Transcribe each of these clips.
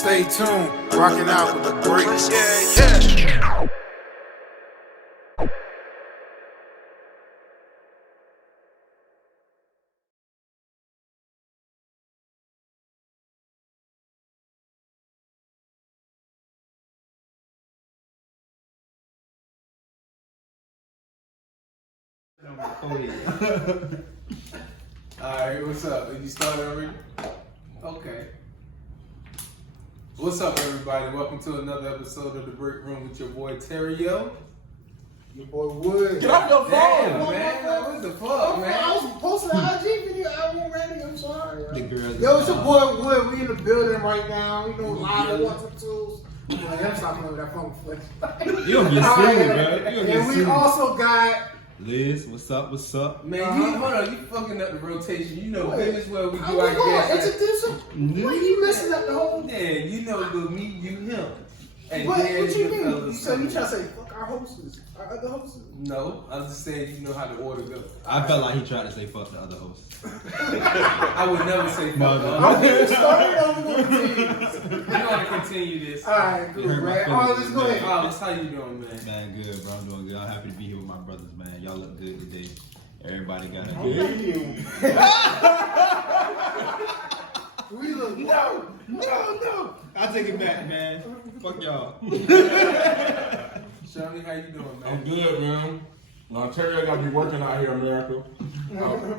Stay tuned, rocking out with the breaks. Yeah. Alright, what's up? Did you start already? Okay. What's up, everybody? Welcome to another episode of The Break Room with your boy Terrio. Your boy Wood. Get off your phone! Damn, man. What the fuck, man? I was posting an IG video. I wasn't ready. I'm sorry. The girls. Yo, it's your boy Wood. We in the building right now. You know, live ones and twos. I'm stopping over that phone flex. You don't get serious, bro. And we also got Liz, what's up? What's up? Man, hold on. You fucking up the rotation. You know good as well we do I'm our guest. introduce him. What you messing up the whole? Yeah, you know the me, you, him. And What then you the mean? fellas So you come trying in. to say fuck our hosts? Our other hosts? No, I was just saying you know how the order goes. I felt like he tried to say fuck the other host. I would never say fuck. Mother. I'm getting started on the continue. We're gonna continue this. Alright, good, man. Oh, let's go ahead. Alex, how you doing, man? Man, good, bro. I'm doing good. I'm happy to be here with my brothers, man. Y'all look good today. Everybody got a good. We look No. I take it back, man. Fuck y'all. Shawty, how you doing, I'm man? good, man. Now, Terry, I gotta be working out here in America.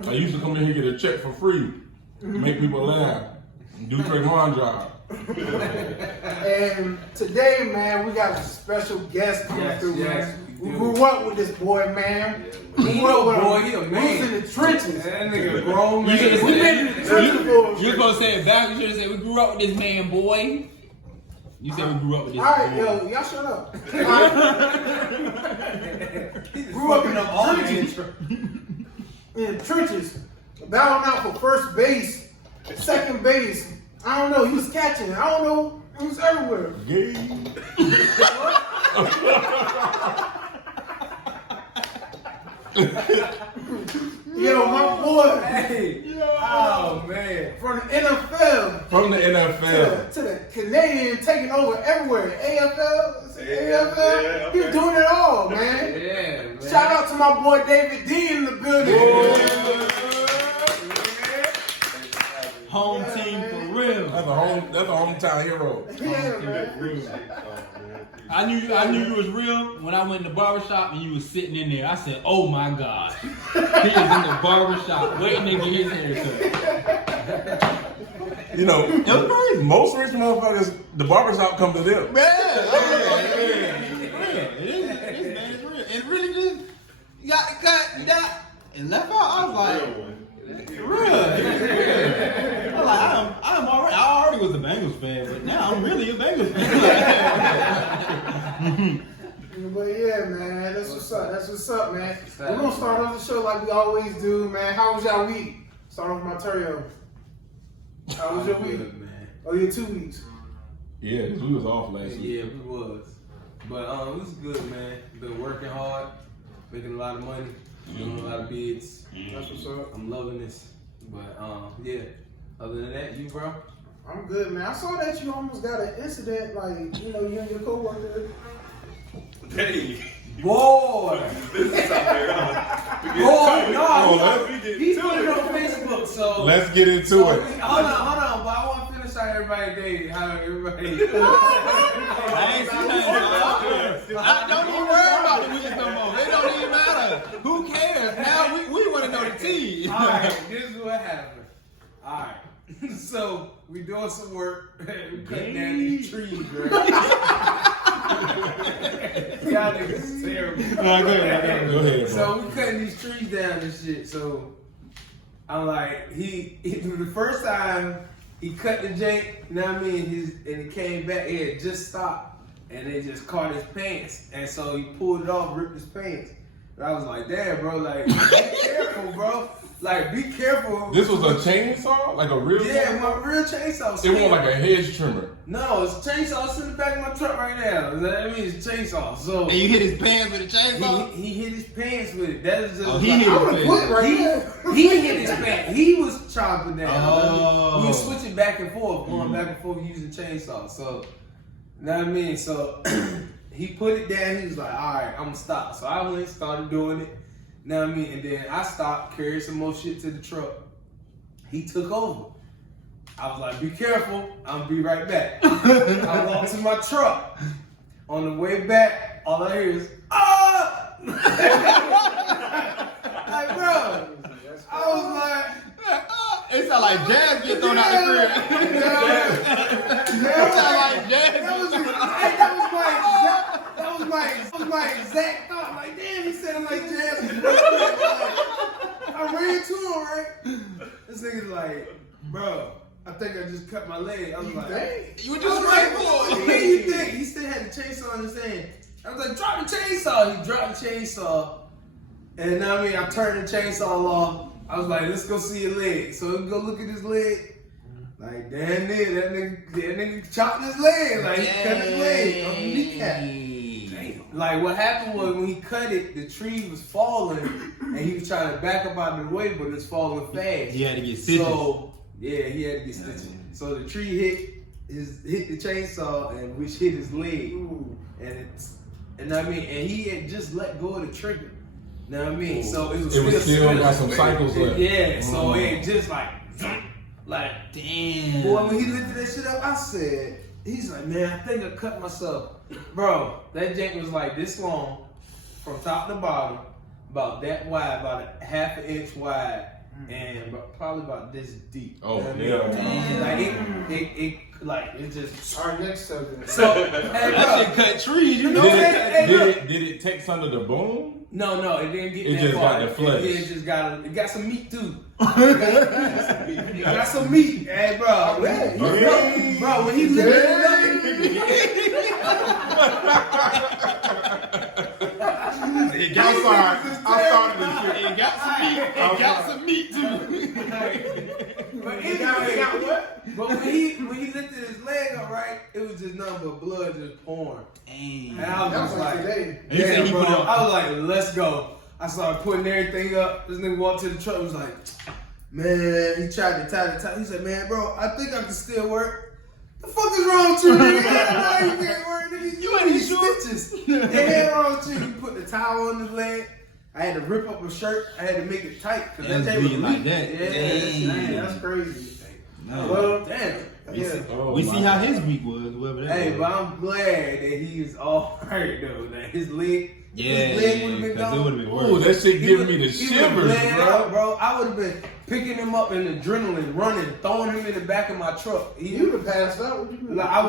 I used to come in here get a check for free, make people laugh, do Trayvon job. And today, man, we got a special guest coming through, man. we We do. grew up with this boy, man. He We grew up with boy, him. he a We was man. in the trenches. That nigga grown man. You should've We been in the trenches for You're supposed to say it back. You should have said we grew up with this man, boy. You said we grew up with this Alright, boy. yo, y'all shut up. Grew up in the trenches. In the trenches. Battling out for first base, second base. I don't know, he was catching. I don't know, he was everywhere. Yo, my boy. Hey. Oh, man. From the NFL From the NFL. to the Canadian, taking over everywhere. AFL, AFL. Yeah, He's okay. doing it all, man. Yeah, man. Shout out to my boy David D in the building. Home team for real. That's a hometown hero. Yeah, man. I knew you was real when I went in the barbershop and you was sitting in there. I said, oh my God. He is in the barbershop waiting to get his haircut. You know, It was crazy. most rich motherfuckers, the barbershop come to them. It is, man, it's real. It really just, you got to cut that and left out. I was like, real. I'm like, I already was a Bengals fan, but now I'm really a Bengals fan. But yeah, man, that's what's up. That's what's up, man. We're gonna start off the show like we always do, man. How was y'all week? Start off with my Terrio. How was your week? Good, man. Oh, yeah, 2 weeks. Yeah, 'cause we was off last week. Yeah, we was. But it was good, man. Been working hard, making a lot of money, doing a lot of bids. That's what's up. I'm loving this. But yeah. Other than that, you, bro? I'm good, man. I saw that you almost got an incident, like, you know, you and your coworker. Hey, Boy! this is out there. Boy, no! Let's get He's to put it on it. Facebook, so. Let's get into so, it. Hold on, but I want to finish how everybody did. How everybody. I ain't seen nothing. Don't even worry about the wins no more. It don't even matter. Who cares? Now we want to know the team. Alright, this is what happened. Alright. So we doing some work. We cutting down these trees, right? Y'all niggas is terrible. Go ahead, bro. So we cutting these trees down and shit. So I'm like, he the first time he cut the jank, you know what I mean? And he came back, he had just stopped, and it just caught his pants, and so he pulled it off, ripped his pants. And I was like, damn, bro, like, be careful, bro. Like, be careful. This was a chainsaw? Like a real Yeah, chainsaw? my real chainsaw. It wasn't like a hedge trimmer. No, it's a chainsaw. It's in the back of my truck right now. That means it's a chainsaw. So And you hit his pants with a chainsaw? he hit his pants with it. That is just He hit I his would have quit pants. right there. He hit his pants. He was chopping down. Oh. We were switching back and forth, going back and forth using chainsaw. So, you know what I mean? So he put it down. He was like, all right, I'm going to stop. So I went and started doing it. You know what I mean? And then I stopped, carried some more shit to the truck. He took over. I was like, be careful. I'm going to be right back. I walked to my truck. On the way back, all I hear is, ah! Like, bro, I was like, It sound like jazz get thrown out the crib. It sound like jazz. That was my exact thought. Like, damn, he said I'm like jazz. I ran to him, right? This nigga's like, bro, I think I just cut my leg. I was like, You were I just was right like, for what it. do you think? He still had the chainsaw in his hand. I was like, drop the chainsaw. He dropped the chainsaw. And now I turned the chainsaw off. I was like, let's go see your leg. So we go look at his leg. Like, damn near, that nigga chopped his leg. Like, he cut his leg on the kneecap. Like, what happened was when he cut it, the tree was falling, and he was trying to back up out of the way, but it's falling fast. He had to get stitches. So, yeah, he had to get stitches. So the tree hit the chainsaw, and which hit his leg. And he had just let go of the trigger. You know what I mean? So it was still got some cycles left. Yeah, so it just like Damn. boy, when he lifted that shit up, I said, he's like, man, I think I cut myself. Bro, that jank was like this long, from top to bottom, about that wide, about a half an inch wide, and probably about this deep. Oh, you know what I yeah. mean? Like it just. Our next subject. So, hey, That bro, shit cut trees, you know? Did it text under the bone? No, it didn't get It that just far. got the flesh. It just got some meat too. It got some meat. Hey, bro. Bro, when he lifted it up. It got some meat too. But anyway, but when he lifted his leg up, right, it was just nothing but blood just pouring. And I was just like, today. bro. I was like, let's go. I started putting everything up. This nigga walked to the truck. Was like, man, he tried to tie. He said, man, bro, I think I can still work. The fuck is wrong with you, nigga? You can't work, nigga. You ain't these stitches. The hell wrong with you? You put the towel on his leg. I had to rip up a shirt. I had to make it tight because that thing was bleeding like weak. that. Man, that's crazy. No. Well, damn. We see how his week was, whoever that Hey, was. but I'm glad that he is all right though. That his leg, Yeah, his leg would have been because it gone. would have been Ooh, worse. that shit He giving me the he would've shivers, bled out, bro. bro. I would have been picking him up in adrenaline, running, throwing him in the back of my truck. You would have passed out. I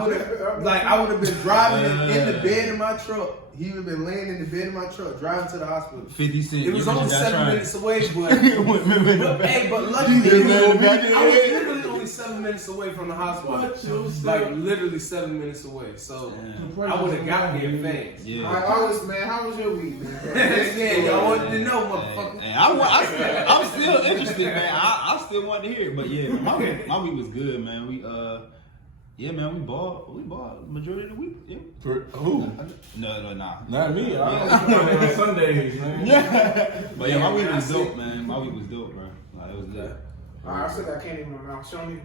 would have been driving in the bed of my truck. He would have been laying in the bed of my truck, driving to the hospital. 50 Cent. It was only 7 minutes away, but luckily, You just let him back in I the was head. literally only 7 minutes away from the hospital. Like literally 7 minutes away. So I would have got here fast. Yeah. All right, August, man, how was your week, man? Yeah, y'all wanted to know, motherfucker. Hey, I'm still interested, man. I still want to hear it, but yeah, my week was good, man. We we bought majority of the week. Yeah. For who? No, nah. Not me. I don't on Sundays, man. Yeah. But yeah, my week was dope, man. My week was dope, bro. Like, it was good. All right, I still got candy in my mouth. Show me.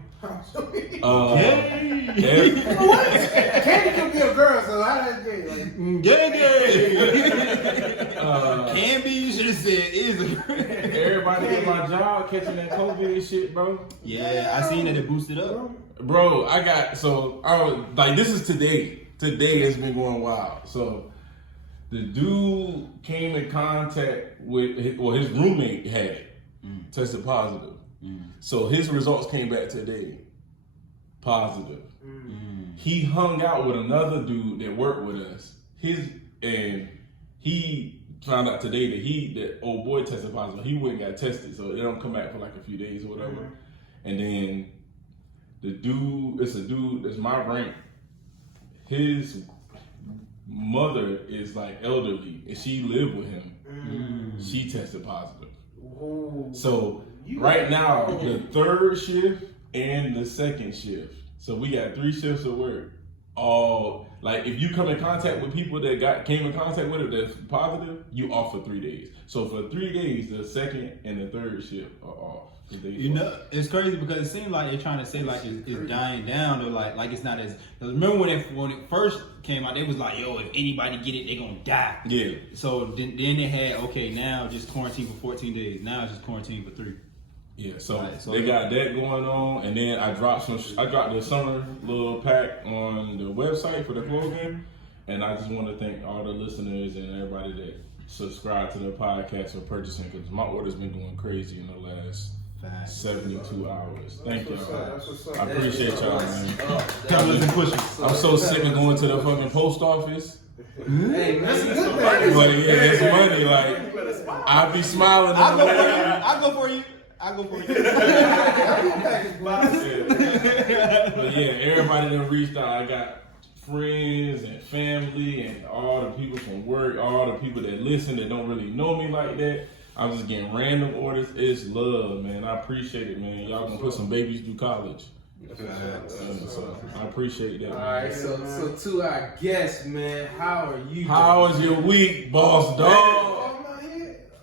Candy can be a girl, so how that gay? Like, Can be, you should have said is. Everybody at my job catching that COVID and shit, bro. Yeah, I seen that it boosted up. Bro, I was like, this is today. Today has been going wild. So the dude came in contact with, his roommate had it, tested positive. So his results came back today, positive. He hung out with another dude that worked with us. And he found out today that old boy tested positive. He went and got tested, so it don't come back for like a few days or whatever. And then the dude, it's a dude that's my rank. His mother is like elderly, and she lived with him. She tested positive. So Right now, the third shift and the second shift. So we got 3 shifts of work. All like if you come in contact with people that came in contact with it that's positive, you off for 3 days. So for 3 days, the second and the third shift are off. You know, it's crazy because it seems like they're trying to say like it's dying down or like it's not as. Remember when it first came out, they was like, yo, if anybody get it, they gonna die. Yeah. So then they had now just quarantine for 14 days. Now it's just quarantine for 3. Yeah, so, right, so they got that going on, and then I dropped the summer little pack on the website for the clothing, and I just want to thank all the listeners and everybody that subscribe to the podcast for purchasing because my order's been going crazy in the last 72 hours. Thank y'all. I appreciate y'all, man. I'm so sick of going to the fucking post office. Hey, that's good. But yeah, it's money. Like I be smiling. I'll go for you. But yeah, everybody that reached out, I got friends and family and all the people from work, all the people that listen that don't really know me like that. I'm just getting random orders. It's love, man. I appreciate it, man. Y'all gonna put some babies through college. So I appreciate that. All right, so to our guests, man, how are you? How was your week, boss dog?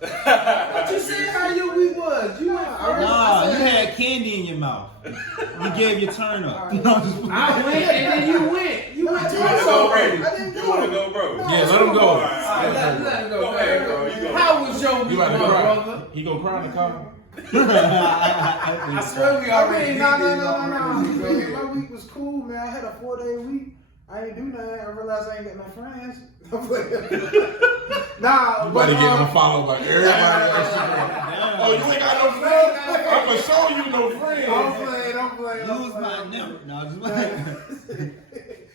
What you said how your week was? You went first. Nah, you had candy in your mouth. You gave your turn up. I went and then you went. You went You want to go, bro? I didn't You want to go, bro? Yeah, let him go. Let him go. Go ahead, bro. You go. How was your week, You my about to cry? brother? He gonna cry in the car? I swear we already No. did this. My week was cool, man. I had a 4-day week. I ain't do nothing. I realized I ain't got no friends. Nah, You better get him followed by everybody else. Oh, you ain't got no friends? I'm gonna show you no friends. I'm playing. Use my number. No, just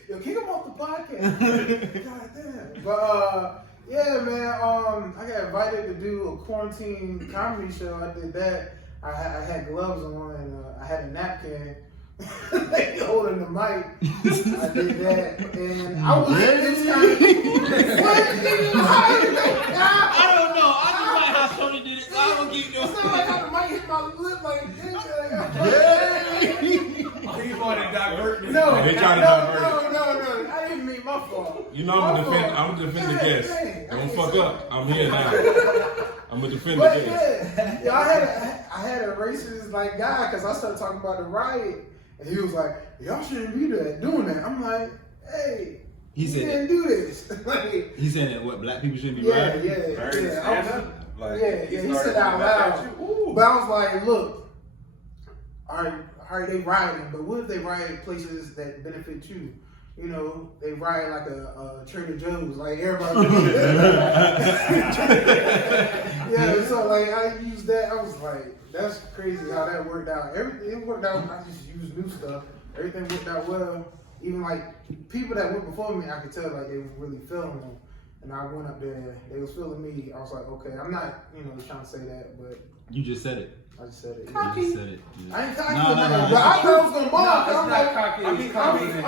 Yo, kick him off the podcast. God damn. But yeah, man. I got invited to do a quarantine comedy show. I did that. I had gloves on and I had a napkin. Holding the mic. I did that, and I was this kind of. I don't know. I just like how Shorty did it. So I don't get no. It's not like how the mic hit my lip like this. He wanted to divert me. No, They trying to divert it. no. I didn't mean my fault. You know I'm gonna defend the guest. Don't fuck up. I'm here now. I'm gonna defend the But guest. yeah, I had a racist like guy because I started talking about the riot, and he was like, "Y'all shouldn't be doing that." I'm like, "Hey, He said didn't do this." Like, He said that what black people shouldn't be yeah. riding. He said out loud. But I was like, "Look, all right, they rioting, but what if they riot places that benefit you?" You know, they riot like a Trader Joe's, like everybody. Yeah, so like I used that. I was like, that's crazy how that worked out. It worked out. I just used new stuff. Everything worked out well. Even like people that went before me, I could tell like they were really feeling them. And I went up there, they was feeling me. I was like, okay, I'm not, trying to say that, but You just said it. I just said it. You just said it. I ain't cocky, No. but I thought I was gonna bomb. It's I'm not like, cocky. It's confidence.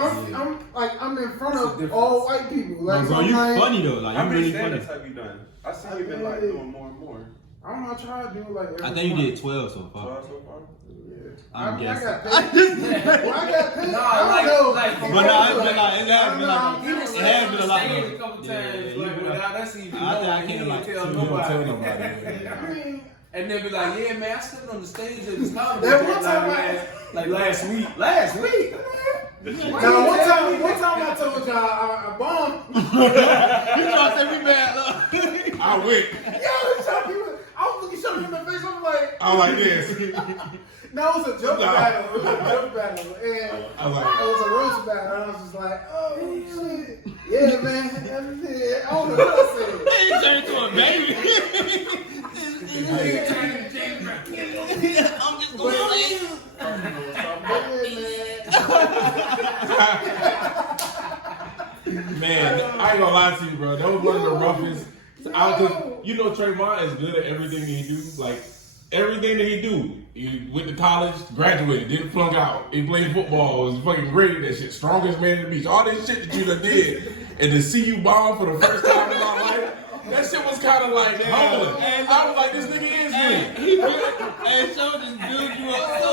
I'm in front It's a of difference. all white people. Like, Bro, I'm you like, funny though. Like How you many really funny. stand-ups have you done? I see you've been like doing more and more. I don't know. I try to do like. Every I think you month. did 12 so far. 12 so far? Yeah. I'm I guessing. got paid. Well, I got paid. Nah, I don't know. like- But no, it has been like He it just has been a lot. stayed a More. couple Yeah, times, yeah, like, without us even I knowing. think I He can't didn't like- tell You don't tell nobody. nobody. I mean, And they be like, yeah, man, I stood on the stage at this comedy That show, one time like last week. Last week? now one time I told y'all I bombed. You trying to say we bad, look. I went. Yo, I was looking shut him in the face. I'm like, I'm like this. no, it was a joke battle. It was a joke battle, and it I'm like, was a roast battle. And I was just like, oh shit, yeah, man. That's it. I don't know what I said. He turned into a baby. I'm just going on in. man, I ain't gonna lie to you, bro. That was one of the roughest. You know, Trayvon is good at everything that he do. Like everything that he do. He went to college, graduated, didn't flunk out. He played football, was fucking great at that shit. Strongest man in the beach. All this shit that you done did, and to see you bomb for the first time in my life. That shit was kind of like humbling. I was like, this nigga is good. Hey, he built, hey, show just build you up. So, I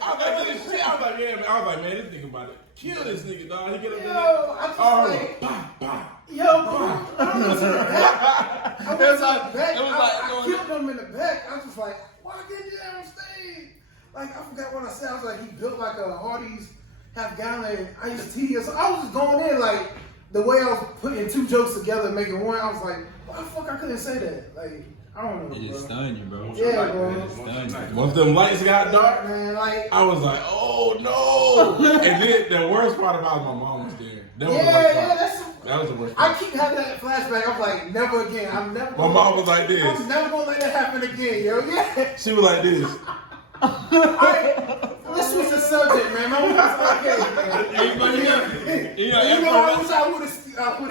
was like, this shit. I was like, yeah, man. I was like, man, this nigga about to kill this nigga, dog. He get up there. Yo, I just like, bah, bah. yo, I was in the back. I was like, I killed him in the back. I was just like, why didn't you on stage? Like, I forgot what I said. I was like, he built like a Hardee's half-gallon iced tea or something. I was just going in like, the way I was putting two jokes together and making one, I was like, why the fuck I couldn't say that? Like, I don't know, it just bro. stunned you, bro. Yeah, bro. It just stunned you. Once them lights got dark, Man, like, I was like, oh no. And then the worst part about it, my mom was there. That was the worst yeah, part. that's. That was the worst I part. keep having that flashback. I'm like, never again. I'm never. My mom was like this. I'm never gonna let that happen again, yo. Yeah. She was like this. Alright, let's switch the subject, man. My mom was like, hey, man. Everybody You know, I wish I would have.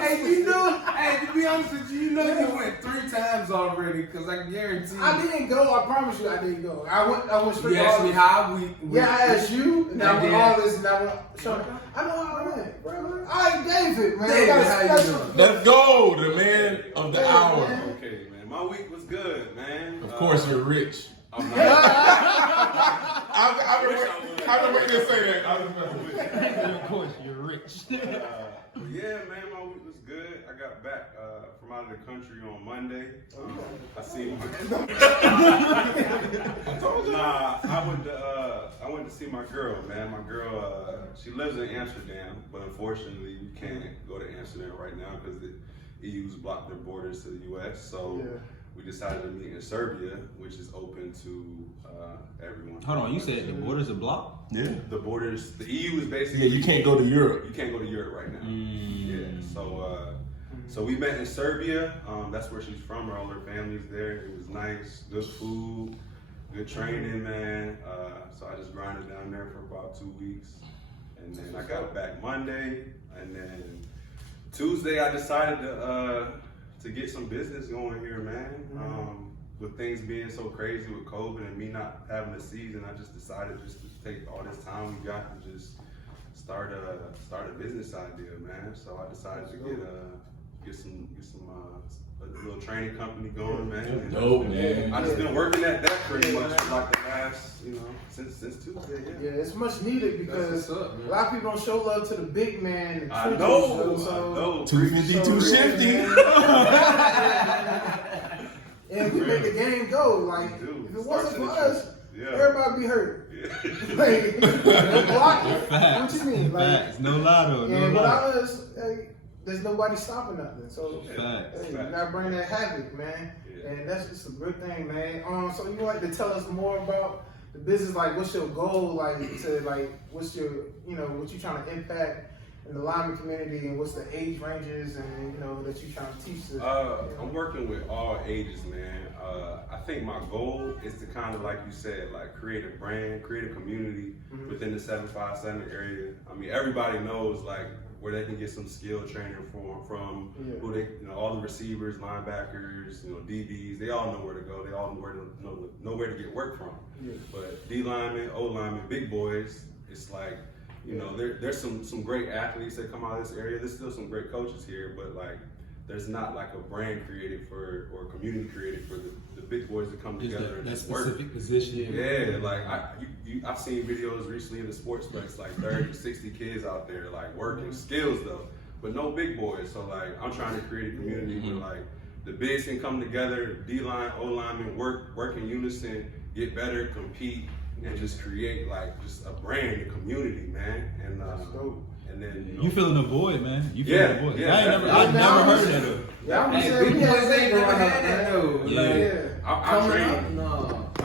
Hey, you know, hey, to be honest with you, you know you went 3 times already, because I can guarantee you. I didn't go. I promise you, I didn't go. I went straight. You to asked all me this. how we Yeah, I asked you, and I went did. all this, and I went. Sean, I know how I went, bro. I David, man. David, I got a how you special- doing? Let's go, the man of the Yeah, hour. man. Okay, man. My week was good, man. Of course, you're rich. I'm not. I've been waiting to say that. I was messing. Of course, you're rich. But yeah, man, my week was good. I got back from out of the country on Monday. I seen Nah, I went to see my girl, man. My girl, she lives in Amsterdam, but unfortunately, you can't go to Amsterdam right now because the EU's blocked their borders to the U.S. So we decided to meet in Serbia, which is open to everyone. Hold on, you said the borders are blocked? Yeah. The borders, the EU is basically. Yeah, you can't go to Europe. You can't go to Europe right now. Yeah, so we met in Serbia. That's where she's from. All her family's there. It was nice, good food, good training, man. So I just grinded down there for about 2 weeks, and then I got back Monday, and then Tuesday I decided to get some business going here, man. With things being so crazy with COVID and me not having a season, I just decided just to take all this time we got and just start a business idea, man. So I decided to get a little training company going, man. And Dope, man. I just been working at that pretty much for like the last, since Tuesday. Yeah, it's much needed because That's what's up, man. a lot of people don't show love to the big man. And I trenches, know, so- I know. 250, 250. And we make the game go. Like, We do. if it Start wasn't to for the us, Yeah. everybody be hurt. Yeah. Like, no blocking. Facts. What you mean? Like, Facts. No lotto. No and without lotto. us, hey, there's nobody stopping nothing. So, Facts. hey, you gotta bring that havoc, man. Yeah. And that's just a good thing, man. So you like to tell us more about the business? Like, what's your goal? Like, what's your, what you trying to impact in the lineman community, and what's the age ranges, and that you trying to teach the. I'm working with all ages, man. I think my goal is to kind of, like you said, like create a brand, create a community within the 757 area. I mean, everybody knows like where they can get some skill training from who they, all the receivers, linebackers, DBs. They all know where to go. They all know where to get work from. Yeah. But D-lineman, O-lineman, big boys, it's like. There's some great athletes that come out of this area. There's still some great coaches here, but like there's not like a brand created or a community created for the big boys to come together and That just work. specific position. Yeah, like I've seen videos recently in the sports place, like 30, 60 kids out there like working skills though, but no big boys. So like I'm trying to create a community where like the bigs can come together, D-line, O-lineman, work in unison, get better, compete. And just create like just a brand, a community, man. And and then You filling the void, man. You filling the void. yeah, I never definitely. heard that though. Yeah, I'm Hey, saying big we boys had ain't never growing up, had that man. though. Yeah. Like, Yeah.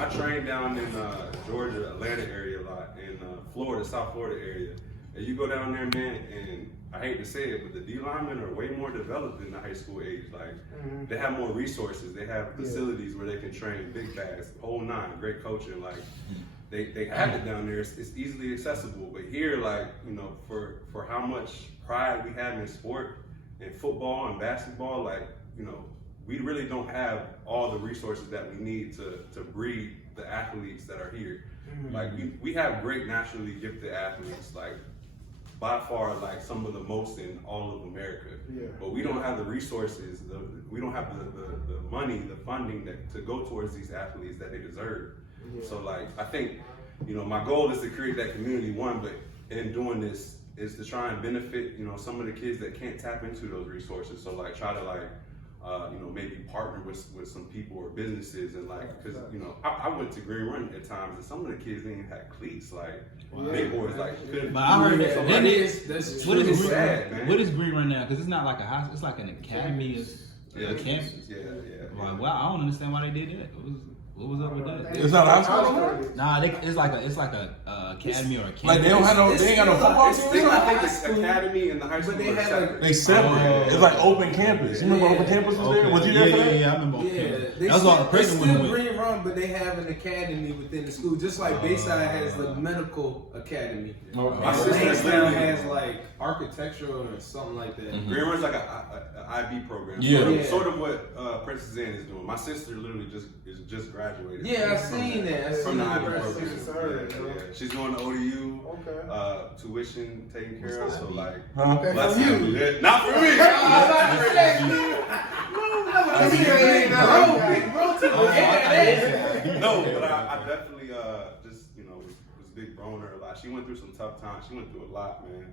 I trained down in Georgia, Atlanta area a lot, in Florida, South Florida area. And you go down there, man, and I hate to say it, but the D-linemen are way more developed than the high school age. Like, they have more resources. They have facilities where they can train big bags, whole nine, great coaching. Like, they have it down there. It's easily accessible. But here, like, for how much pride we have in sport, in football and basketball, like, we really don't have all the resources that we need to breed the athletes that are here. Like, we have great naturally gifted athletes, like by far like some of the most in all of America. Yeah. But we don't have the resources, we don't have the money, the funding to go towards these athletes that they deserve. Yeah. So like, I think, my goal is to create that community, one, but in doing this is to try and benefit, some of the kids that can't tap into those resources. So like, try to like, maybe partner with some people or businesses and like, cause I went to Green Run at times and some of the kids didn't even have cleats, like big boys like couldn't. But I heard Yeah, that that's what is It's sad, man. what is Green Run now? Because it's not like a house, it's like an academy. Yeah, A campus. yeah. Like, wow, I don't understand why they did that. What was up with that? It's not a high school anymore? Nah, it's like a academy or a campus. Like they don't have no, they ain't got no football It's team. still, I think high it's school, academy and the high school. but they are have, separate. like- They separate. It's like open campus. You remember open campus was there? Was you there for that? Yeah, I remember. Yeah, That's all the president still went with. Green Run, but they have an academy within the school, just like Bayside has the medical academy. Okay. My sister Langsdale literally- has like architectural or something like that. Mhm. Green Run's like a IB program. Yeah. Sort of what Princess Anne is doing. My sister literally just graduated. Yeah, I seen that. I From the seen IB that. program. Yeah. She's doing the ODU, Okay. tuition taken care of. So like, Huh? bless for you. you. Not for me. No, but I definitely just was big broing her a lot. She went through some tough times. She went through a lot, man.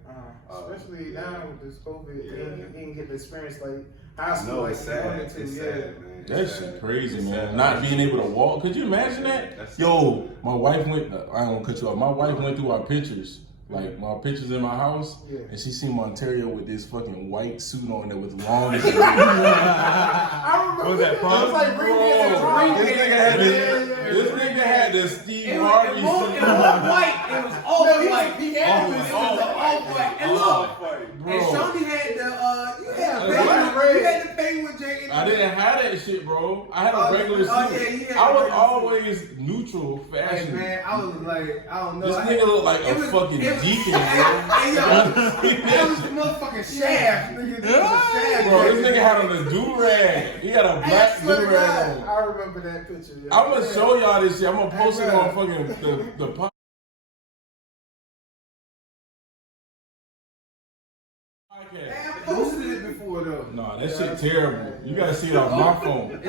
Especially now with this COVID, Yeah. you didn't get to experience like high school. No, like it's you sad. wanted to, It's yeah. sad, man. That It's shit sad. crazy, It's man. sad. Not being able to walk. Could you imagine that? That's Yo, my wife went. I don't want to cut you off. My wife went through our pictures, like my pictures in my house, Yeah. and she seen Monterio with this fucking white suit on that was long as I remember What was that, it was like Bro, Green Day and this nigga had this nigga had the Steve Harvey It was suit. all white. It was all white. He had It it. was all white. And look, Bro. and Shawnee had the you had What? the Penguin jacket. I didn't have that shit, bro. I had a Oh, regular suit. oh, yeah, you had I a was regular always neutral Hey fashion. man, I was like, I don't know. This I nigga looked like a it was- fucking it was- deacon, Hey, bro. yo, that was the motherfucking shaft. Nigga, this was a shaft. Bro, this nigga had on a do-rag. He had a Hey, I black swear to do-rag on. I remember that picture. Yeah. I'm gonna show y'all this shit. I'm gonna post it bro. on fucking the podcast. Hey, I posted it before though. No, that shit terrible. You gotta see it off my phone. It's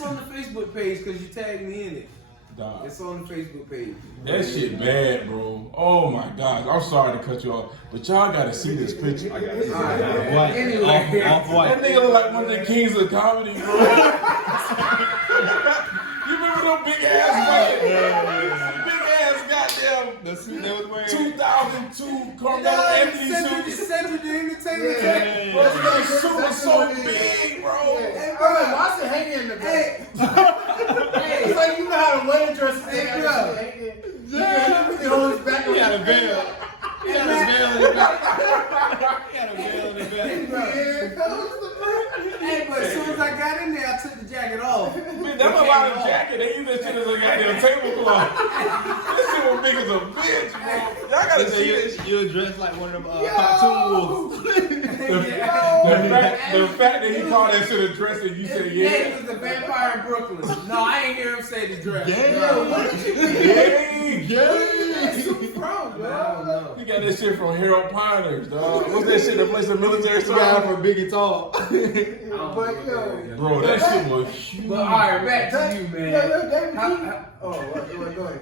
on the Facebook page because you tagged me in it. Dog. It's on the Facebook page. That shit bad, bro. Oh my god. I'm sorry to cut you off, but y'all gotta see this picture. I got it. White, Anyway. off That white. nigga look like one of the kings of comedy, bro. You remember them big ass big ass goddamn The suit that was wearing. 2002 Carmelo Anthony suit. Cedric the Entertainer. Yeah. Bro, this suit was so big, bro. Hey, bro, why's it hanging in the back? Hey, It's like you know how the wedding dress is Hey, hanging. bro. Yeah, you can hold his back on He had a that. veil. He had a veil in the back. He had a veil in the back. Hey, but as soon as I got in there, I took the jacket off. Man, that's a lot of jacket. They use that shit as a goddamn tablecloth. This shit was big as a bitch, bro. Y'all gotta see this. You're dressed like one of them cartoon wolves. The fact that he called that shit a dress and you said Yeah, yeah. he was the vampire in Brooklyn. No, I ain't hear him say the dress. Yeah. No, what did you Bro, I don't know. You got that shit from Harold Piners, dog. What's that shit that plays the military Guy song? for Biggie Tall. But yo, Bro, that shit was huge. But all right, back to you, man. Oh, go ahead.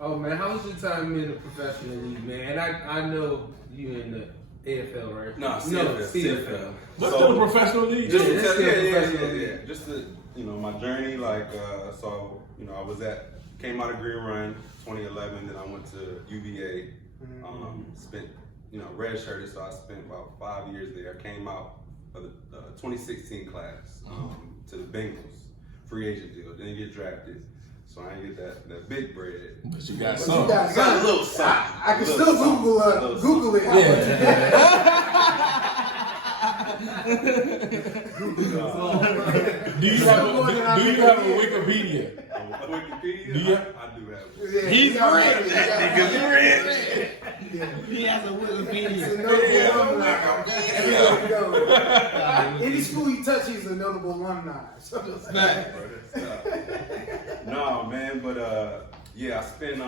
Oh man, how was your time in the professional league, man? And I know you in the AFL, right? No, CFL. What's the professional league? Just Yeah, to tell, that's yeah. professional. Just to, my journey, like, so, I was came out of Green Run 2011, then I went to UVA, spent, red shirted, so I spent about 5 years there. I came out of the 2016 class to the Bengals, free agent deal, didn't get drafted. So I didn't get that big bread. But you got You some. got I got a little something. I can still Google it. Do you have a Wikipedia? Wikipedia? Do you- I do have it. He's rich. Nigga's rich. He has a Wikipedia. Any school you touch, he's a notable alumni. So No, man, but yeah, I spent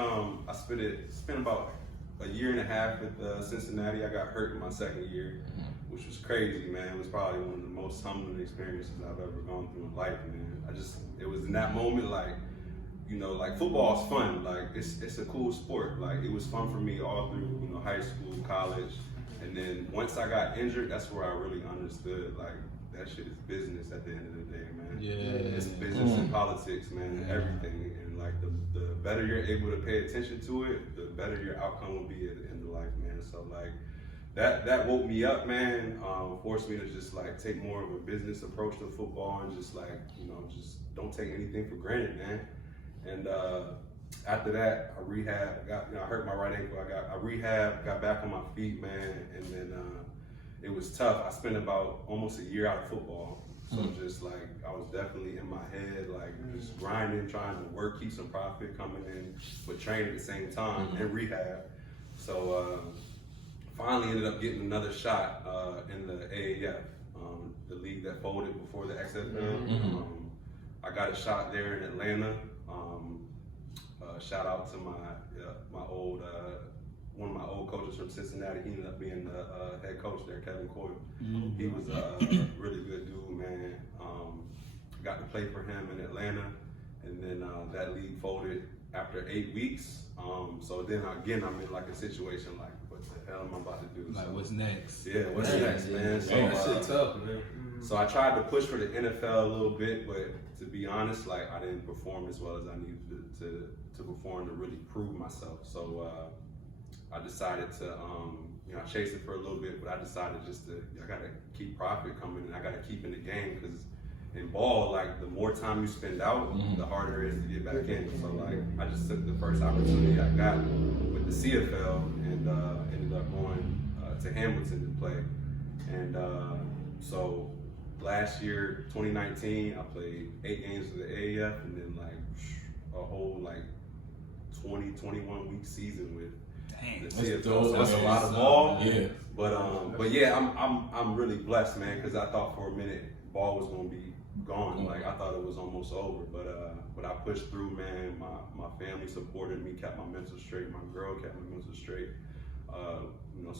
about a year and a half at Cincinnati. I got hurt in my second year, which was crazy, man. It was probably one of the most humbling experiences I've ever gone through in life, man. It was in that moment, like, you know, like football is fun. Like it's a cool sport. Like it was fun for me all through, you know, high school, college, and then once I got injured, that's where I really understood like that shit is business at the end of the day, man. Yeah, it's business and politics, man, and everything. And like the better you're able to pay attention to it, the better your outcome will be at the end of life, man. So like that woke me up, man. Forced me to just like take more of a business approach to football and just like, you know, just don't take anything for granted, man. And after that, I rehabbed. I hurt my right ankle. I rehabbed, got back on my feet, man. And then it was tough. I spent about almost a year out of football. So just like I was definitely in my head, like just grinding, trying to work, keep some profit coming in, but train at the same time and rehab. So finally ended up getting another shot in the AAF, the league that folded before the XFL. I got a shot there in Atlanta. Shout out to my old one of my old coaches from Cincinnati. He ended up being the head coach there, Kevin Coyle. He was a really good dude, man. Got to play for him in Atlanta, and then that league folded after 8 weeks. So then again, I'm in like a situation like, what the hell am I about to do? Like, so, what's next? Yeah, what's next, man? So That shit tough, man. So I tried to push for the NFL a little bit, but to be honest, like I didn't perform as well as I needed to perform to really prove myself. So I decided to, you know, I chased it for a little bit, but I decided just to, I gotta keep profit coming and I gotta keep in the game because in ball, like the more time you spend out, the harder it is to get back in. So like I just took the first opportunity I got with the CFL and ended up going to Hamilton to play. And so last year, 2019, I played 8 games for the AAF and then like a whole like 21 week season with the CFL. So that's a lot of ball. Yeah. But yeah, I'm really blessed, man, because I thought for a minute ball was gonna be gone. Like I thought it was almost over. But I pushed through, man. My family supported me, kept my mental straight. My girl kept my mental straight. You know,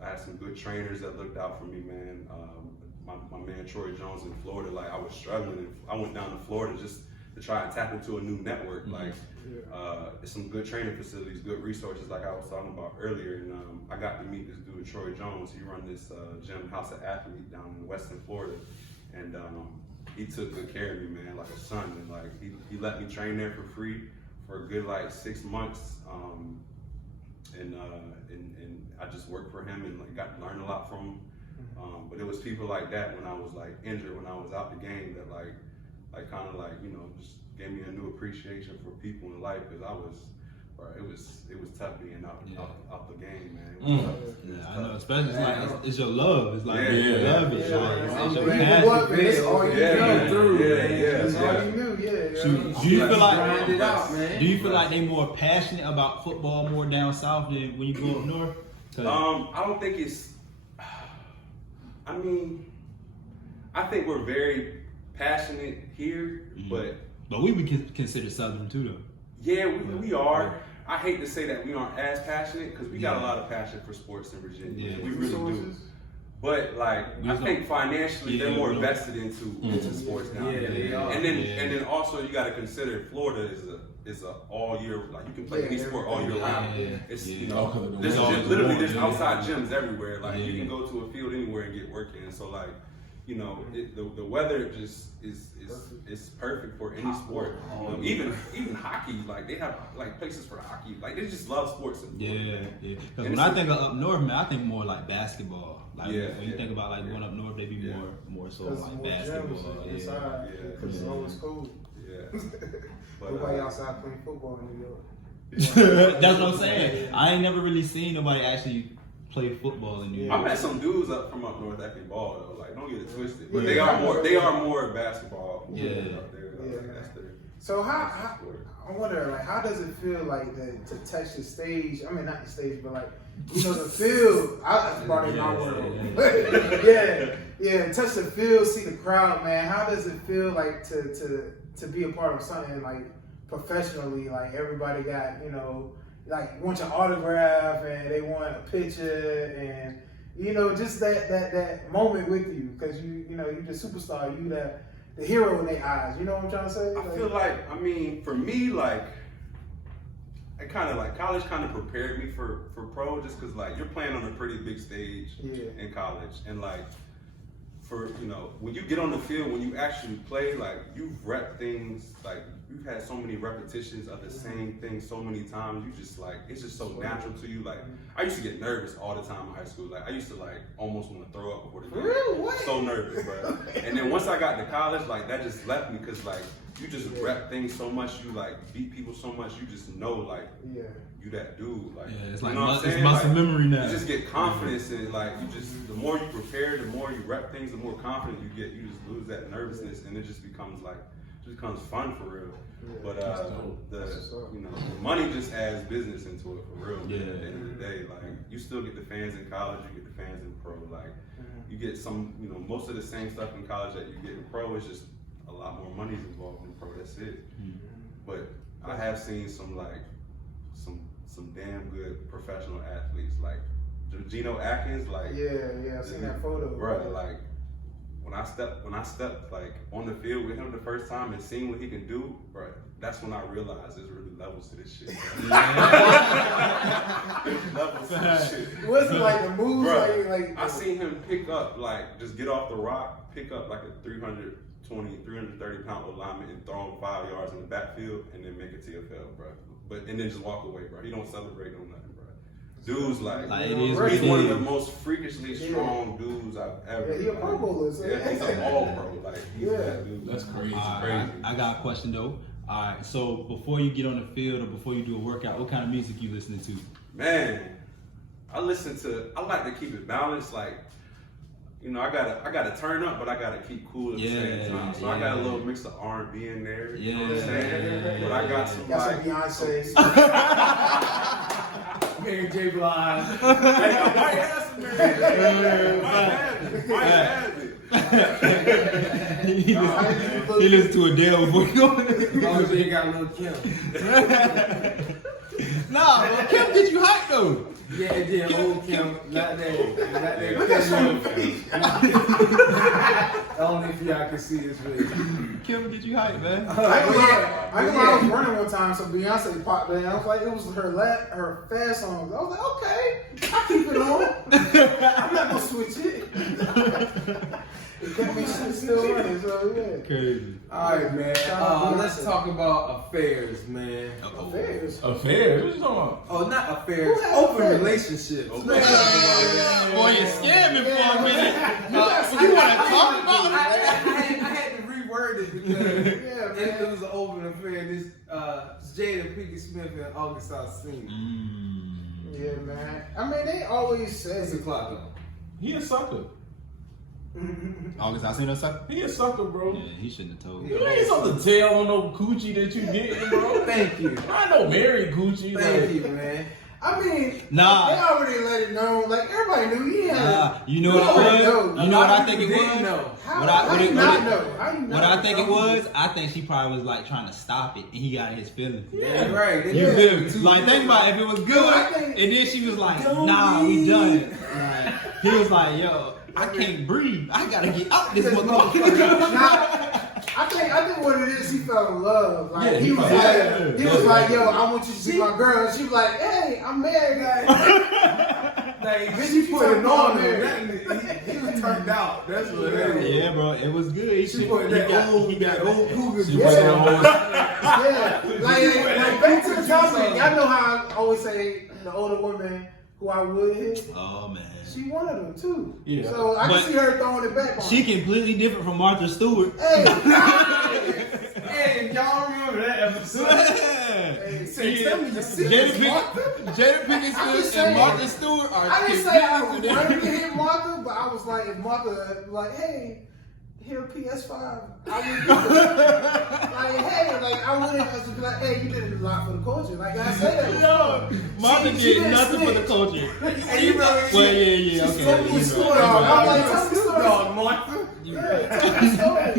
I had some good trainers that looked out for me, man. My man Troy Jones in Florida, like I was struggling. I went down to Florida just to try and tap into a new network. Like some good training facilities, good resources like I was talking about earlier. And I got to meet this dude, Troy Jones. He run this gym, House of Athlete down in Western Florida. And he took good care of me, man, like a son. And like he let me train there for free for a good like 6 months. And I just worked for him and like got to learn a lot from him. But it was people like that when I was like injured, when I was out the game, that like kind of like, you know, just gave me a new appreciation for people in life, because I was, bro, it was tough being out the game, man. It was tough. It was I know, tough. especially it's like it's your love. It's like Yeah, you yeah, love it. yeah. Like, it's your Man, passion. what, man, it's all you Yeah, know man. through. Yeah, man. yeah, It's all yeah. you knew, yeah. Do you feel like Grind it out, man. Do you feel like they more passionate about football more down south than when you go up north? I don't think it's. I mean, I think we're very passionate here, but we would consider Southern too, though. yeah, we are. I hate to say that we aren't as passionate because we got a lot of passion for sports in Virginia. Yeah. We really do. Resources. But like, I think financially they're more invested into sports now. Yeah, they are. And then also you got to consider Florida is a all year, like you can play any sport all year round. Yeah. It's Yeah. you know, Okay, the there's weather gym, is literally warm, there's yeah. outside gyms everywhere. Like you Yeah. can go to a field anywhere and get work in. So like, you know, the weather just is perfect for any sport. You know, even hockey, like they have like places for hockey. Like they just love sports in Florida, Yeah, man. yeah. Because And when I it's- think of up north, man, I think more like basketball. Like Yeah, when you yeah. think about like going up north, they be Yeah. more so Because like more basketball. gyms Yeah. inside, Yeah. because it's always cold. Yeah. But, Nobody outside playing football in New York. That's what I'm saying. I ain't never really seen nobody actually play football in New York. I met some dudes from up north that can ball though. Like, don't get it twisted. But Yeah. they are more basketball. Yeah. Up there. Yeah. Like, that's their So how sport. I wonder, like, how does it feel like to touch the stage? I mean, not the stage, but like, you know, the field. I brought in my world. Yeah, touch the field, see the crowd, man. How does it feel like to be a part of something like professionally? Like everybody got, you know, like want your autograph and they want a picture and just that moment with you because you the superstar, you the hero in their eyes. You know what I'm trying to say? I feel like, I mean, for me, like, it kind of like college kind of prepared me for pro just because like you're playing on a pretty big stage in college and like for when you get on the field, when you actually play, like you've rep things, like you've had so many repetitions of the same thing so many times, you just like it's just so natural to you. Like I used to get nervous all the time in high school. Like I used to like almost want to throw up before the game. Really? What? So nervous, bro. And then once I got to college, like that just left me because like you just rep things so much, you like beat people so much, you just know like you that dude. Like it's like it's muscle memory now. You just get confidence in like you just the more you prepare, the more you rep things, the more confident you get. You just lose that nervousness and it just becomes fun for real. But the money just adds business into it for real. At the end of the day, like you still get the fans in college, you get the fans in pro. Like you get some, most of the same stuff in college that you get in pro. It's just a lot more money involved in pro. That's it. But I have seen some damn good professional athletes like Geno Atkins. Like I've seen that photo. Bro, like when I stepped like on the field with him the first time and seeing what he can do, bro, that's when I realized there's really levels to this shit. There's levels to this shit. It wasn't like the moves, bro, like I seen him pick up, like just get off the rock, pick up like a 330 pound O-Lineman and throw him 5 yards in the backfield and then make a TFL, bro. And then just walk away, bro. He don't celebrate no nothing, bro. Dude's like he's one of the most freakishly strong dudes I've ever. He a Pro Bowler, so he's an all pro. Like he's that dude. That's crazy. I got a question though. All right, so before you get on the field or before you do a workout, what kind of music you listening to? Man, I like to keep it balanced. Like, I gotta turn up, but I gotta keep cool at the same time. So I got a little mix of R&B in there. You know what I'm saying? But I got some like Beyonce. Mary J. Blige. Hey, I might have some Might have it. He listens to Adele before you go in there. Oh, so you got a little Kim. Nah, well, Kim get you hyped though. Yeah, old Kim. Not that. Only if y'all can see this video. Kim get you hyped, man. I was running one time, so Beyonce popped in. I was like, it was her fast song. I was like, okay, I'll keep it on. I'm not gonna switch it. It kept me still running, so yeah. Crazy. Alright, man. Let's talk about affairs, man. Affairs? Affairs? What you talking about? Oh, not affairs. Open relationships. Boy, you're scamming for a minute. You want to talk about it? I had to reword it because it was an open affair. This Jada Pinkett Smith and August Alsina. Yeah, man. I mean, they always say It's the clock on. He a sucker. August Alsina sucker? He a sucker, bro. Yeah, he shouldn't have told You you. ain't something to tell on no coochie that you getting, bro. Thank you. I know married coochie. Thank you, man. I mean, Nah. they already let it know. Like, everybody knew. You know what it was? You know what I think it Didn't was? know. How you not know? What I think it was, I think she probably was like trying to stop it, and he got in his feelings. Yeah, right. You feel me? Like, think about it, if it was good, and then she was like, nah, we done. Like, he was like, yo, I can't breathe. I gotta get out this motherfucker. I think what it is, he fell in love. Like, Yeah, he was yeah. he was like, yo, I want you to be my girl. And she was like, hey, I'm married, guys. Like, Bitch, she you put it on married. him. He was turned out. That's what it is. Yeah, bro, it was good. She put that old cougar. She put that old. Yeah, like back to the topic. Y'all know how I always say the older women who I would hit. Oh man, She one of them too. Yeah. So I But can see her throwing it back on. she completely different from Martha Stewart. Hey, Hey, y'all remember that episode? hey, Say, tell me your Jada secrets. Pinkett Smith and Martha Stewart are I didn't say I completely wanted to different. hit Martha, but I was like, if Martha like, hey, here PS5, I would do it. Like, hey, like I wouldn't just be like, hey, you did a lot for the culture. Like I said that. No, Martha She did didn't nothing for the snitch. culture. And you know, Well, yeah, She told me okay. a story. I'm like, tell me the Snoop story. Dogg, Martha. Yeah, tell me the story.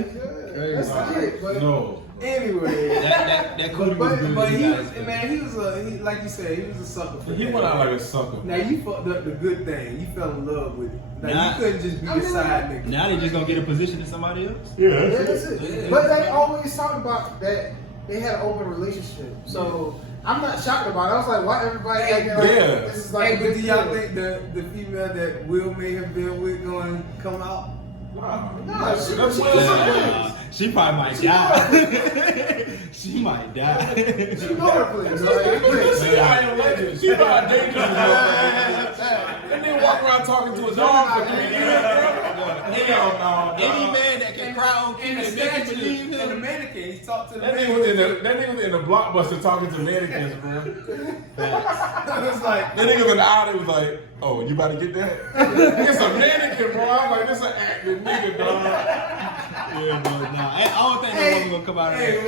Yeah, that's it. But No. it Anyway, That could but have but been he good. was man. He was like you said, he was a sucker for He that. went out like a sucker. Now you fucked up the good thing. You fell in love with it. Now Nah. you couldn't just be a side nigga. Now they just gonna get a position to somebody else. Yeah, Yeah, that's it. Yeah. But they always talk about that they had an open relationship. So I'm not shocked about it. I was like, why everybody acting like Yeah. this is Hey, like a but big do y'all deal? think the female that Will may have been with going to come out? Nah, she That's was Nah, she probably might die. She might die. She know her place. She I am legend. She about dangerous. And then walk around talking to a dog for 3 years. Hell no. Any man that can cry on And TV the and make you statue believe and the him. mannequin. He talked to the That mannequin. nigga was in the Blockbuster talking to mannequins, bro. It was like, That nigga was in the aisle, was like, oh, you about to get that? It's a mannequin, bro. I was like, this an active nigga, dog. Yeah, but nah, I don't think that woman gonna come out of there.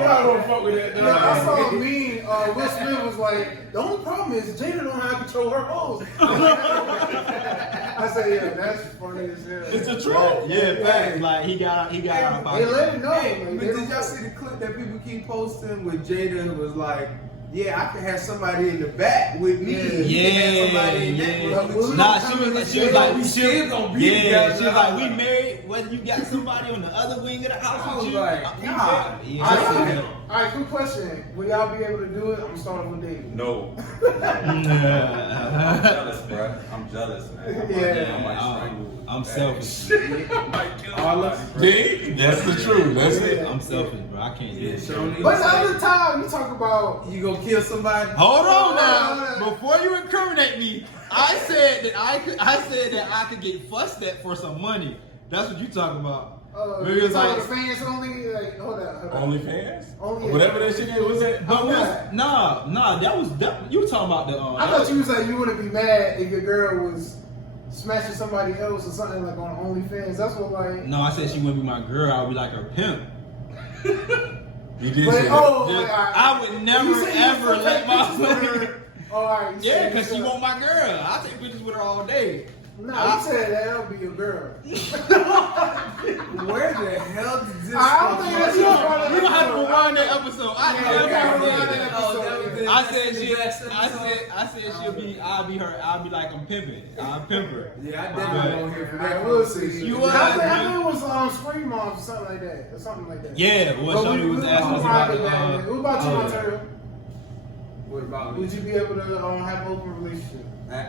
Y'all don't fuck with that, Yeah, I dog. saw a meme. Will Smith was like, the only problem is Jada don't know how to control her hoes. I said, yeah, that's funny as hell. It's the truth. Yeah, facts. Like he got out of They pocket. let it know. hey, like, but they did don't- y'all see the clip that people keep posting with Jada was like, yeah, I could have somebody in the back with me. You can have somebody in that Yeah. with you. Nah, she was like, we still gonna be yeah, together. she was like, we married. Whether you got somebody on the other wing of the house I with was you, like, we God. married. All Yeah, right, all right, quick question. Will y'all be able to do it? I'm gonna start off with David. No. I'm jealous, bro. I'm jealous, man. Yeah. I might strangle. I'm selfish. I might kill somebody, bro. See? That's the truth. That's it. I'm selfish, bro. I can't do it. But the other time you talk about You gonna kill somebody? Hold on now. Before you incriminate me, I said that I could get fussed at for some money. That's what you talking about. Maybe you it's talking like, the fans only. Like, hold up. OnlyFans? Only- Whatever that shit is, what's that? but Yeah. nah, you were talking about the. I thought you was like you wouldn't be mad if your girl was smashing somebody else or something like on OnlyFans. That's what like. No, I said she wouldn't be my girl. I would be like her pimp. You did But say that. oh, Just- like, all right. I would never You said you ever still let take my pictures with her. Oh, all right. you Yeah, said because you she still- want my girl. I take pictures with her all day. No, you said that would be your girl. Where the hell did this I don't think that's your part of We the don't have to episode. rewind that episode. I Yeah, never we gotta did. rewind that episode. I said she'll be. I'll be her. I'll be like I'm pimping. I'll pimp her. Yeah, I definitely won't hear for I that. will see. You I was, think it was on Scream Moms or something like that. Or something like that. Yeah, what But Shorty we was asking us ride about it down. the. What about you, oh, Ontario? What about me? Would you be able to have an open relationship? Nah.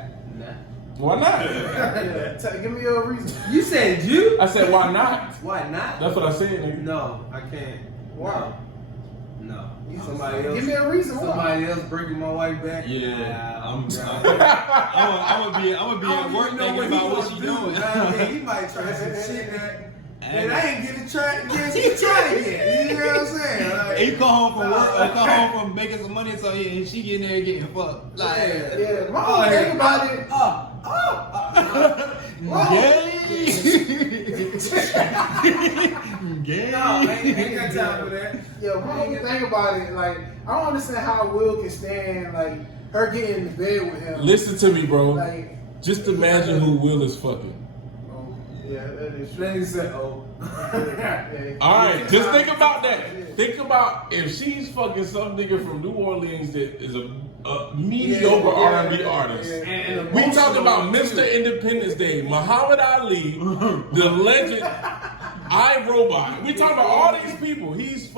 Why not? Yeah. Give me a reason. You said you? I said, why not? Why not? That's what I said, nigga. No, I can't. Why? No. Somebody else. Give me a reason. Why? Somebody else breaking my wife back. Yeah, I'm I'm gonna be at work thinking about what she doing. He might try some shit that. And I ain't get to try yet. You know what I'm saying? Like, He come home from work, or come home from making some money, so she getting there getting fucked. Like, Yeah, my whole thing about it. gay. Gay. No, I ain't got time for that. Yeah, my whole thing about it, like, I don't understand how Will can stand, like, her getting in bed with him. Listen to me, bro. Like, Just imagine who Will is fucking. oh, yeah, that is true. Then he said, oh. Yeah. All right, just think about that. Think about if she's fucking some nigga from New Orleans that is a mediocre R&B artist. And We talking about Mr. Independence Day, Muhammad Ali, the legend, iRobot. We talking about all these people. He's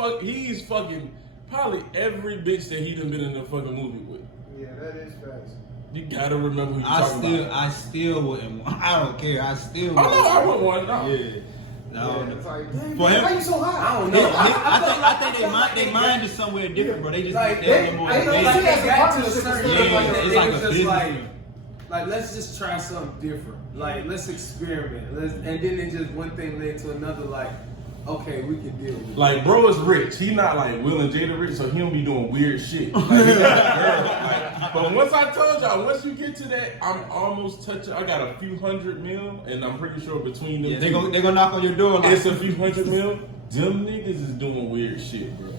fucking probably every bitch that he done been in a fucking movie with. Yeah, that is fast. You gotta remember who you talking about. I still wouldn't. I don't care. I still. Oh no, I wouldn't want no. Yeah. No. Yeah, it's like, dang, For man, him- why you so hot? I don't They- know. I think they mind is somewhere different, bro. They just Like, they're a they- little more. I know, they- like, Like, that's they a got to a partnership certain instead of point like that it's they like was a just business. like, let's just try something different. Like, let's experiment. And then it just one thing led to another. Like, okay, we can deal with it. Like, bro is rich. He not like Will and Jada rich, so he don't be doing weird shit. Like, he got a girl. Like, but once I told y'all, once you get to that, I'm almost touching. I got a few $100 million, and I'm pretty sure between them, Yeah, two, they gonna knock on your door. Like, it's a few $100 million. Them niggas is doing weird shit, bro.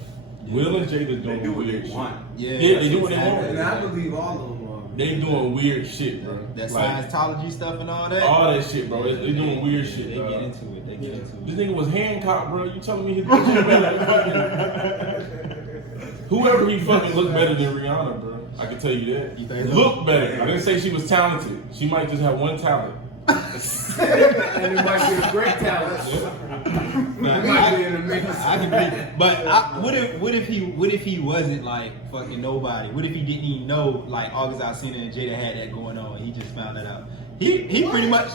Will and Jada They doing do what weird they shit. want. yeah, Yeah, they do what they exactly. want. And I believe all of them are. they doing weird shit, bro. That Like, Scientology stuff and all that. all that shit, bro. They doing weird shit, They dog. get into it. They get into This it. nigga was Hancock, bro. You telling me his bitch look better than fucking whoever he fucking look better than Rihanna, bro. I can tell you that. You think so? Look better. I didn't say she was talented. She might just have one talent. And it might be a great talent. But Might be in the mix. I can agree. But what if he wasn't like fucking nobody? What if he didn't even know like August Alsina and Jada had that going on? He just found that out. He pretty much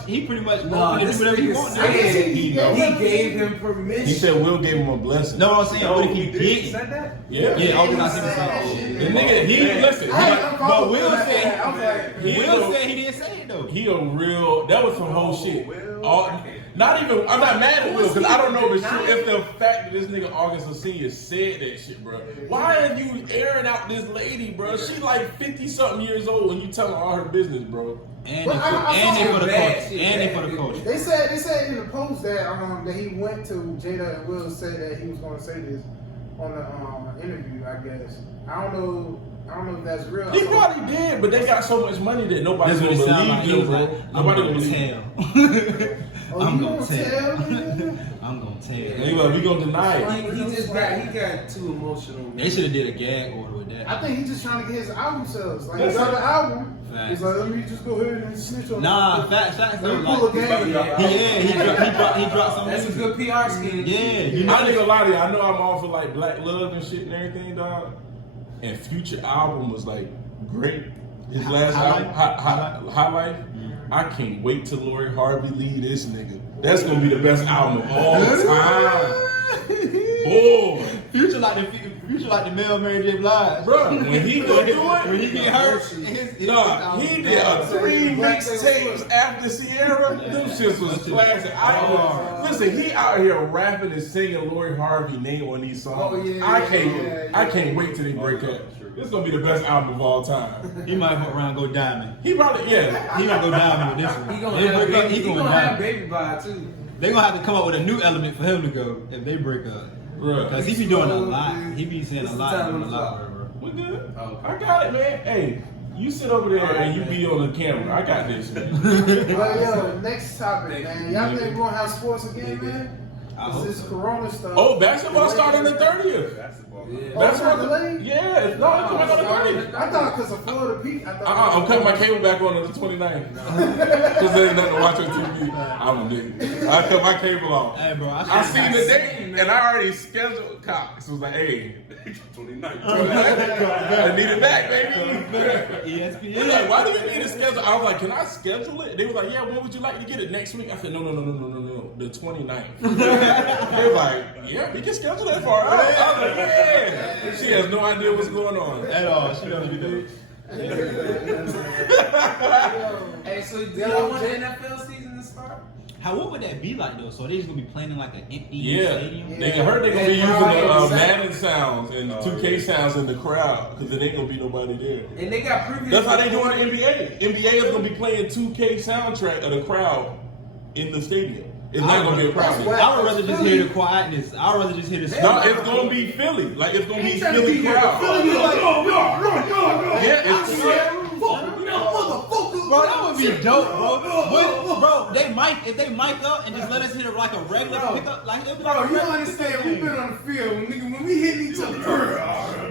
No, opened this whatever he nigga wanted. said He he know. gave him permission. He said Will gave him a blessing. No, I'm saying what if he He didn't? said that? Yeah. Yeah, August Alsina said that. The nigga, he listen. But Will said I was like, Will said he didn't say it though. He a real. That was some whole shit. Will, All, I can't. not even. I'm not mad at Will because I don't know if it's true. If the fact that this nigga August Alsina said that shit, bro. Why are you airing out this lady, bro? She like 50 something years old when you telling all her business, bro. And But I they saw for the bad culture. shit, And they bad for the shit. culture. They said in the post that he went to Jada and Will said that he was going to say this on the interview. I guess I don't know if that's real. He probably did, but they got so much money that nobody's That's what gonna it sound like. He believe was them, like, bro. I'm Nobody gonna gonna believe. tell. Oh, I'm you gonna gonna tell. tell, nigga? I'm gonna tell. They like, we gonna deny it. He got too emotional. They should have did a gag order with that. I think he's just trying to get his album sales. Like, That's his other it. album. Facts. He's like, let me just go ahead and snitch on Nah, him. facts though. Let me pull a Like, game. he dropped something. That's a good PR scheme. Yeah, you I know. ain't gonna lie to you. I know I'm all for like black love and shit and everything, dog. And Future album was like great. His last High album, High Life. I can't wait till Lori Harvey lead this nigga. That's gonna be the best album of all time. Boy, Future like the male Mary J. Blige. bro, when he go do When it, he get hurt, nah, he did a 3 mixtapes after Sierra. Them shits was classic. Listen, he out here rapping and singing Lori Harvey name on these songs. Oh, yeah, I yeah. can't wait till they break up. This gonna be the best album of all time. He might fuck around and go diamond. He probably, yeah. He gonna go diamond with this one. He gonna They have break up, baby. he He going gonna have diamond. baby by too. They gonna have to come up with a new element for him to go if they break up. Bruh. Cause he be doing a lot. He be saying a This lot. is Doing a time lot, to bro. We good. Okay. I got it, man. Hey, you sit over there and you be on the camera. I got this, man. But yo, next topic, man. Y'all you. think we're gonna have sports again, man? I It's hope this so. Corona stuff. Oh, basketball starting the 30th. Basketball. Yeah. Oh, That's it's what not delayed? Yeah, it's not coming on the 30th. I thought because of Florida Peak, I thought. I'm cutting my cable back on the 29th. Because there ain't nothing to watch on TV. I'm a nigga. I cut my cable off. Hey, bro. I seen the date and I already scheduled Cox. It was like, hey, 29. I need it back, baby. ESPN. They're like, why do you need a schedule? I was like, can I schedule it? They were like, yeah, when would you like to get it next week? I said, no, the 29th. They were like, yeah, we can schedule that for her. I was like, yeah. She has no idea what's going on. At all. She doesn't do Hey, so do y'all want the NFL season to start? How what would that be like though? So they just gonna be playing in like an empty Yeah, stadium? they heard they're gonna be using And the Ryan Madden sounds and the 2K sounds in the crowd because there ain't gonna be nobody there. And they got previous. That's how they doing the NBA. NBA is gonna be playing 2K soundtrack of the crowd in the stadium. It's not gonna be a crowd. That's whack. I would rather just hear the quietness. I would rather just hear the No, it's gonna be Philly. Like it's gonna be trying to Philly be crowd. Philly, like, Yeah, it's Bro, that would be dope, bro. Bro, they mic if they mic up and just let us hit it like a regular pickup, like it'd be like Bro, a you don't regular understand. We've been on the field when we hit each other.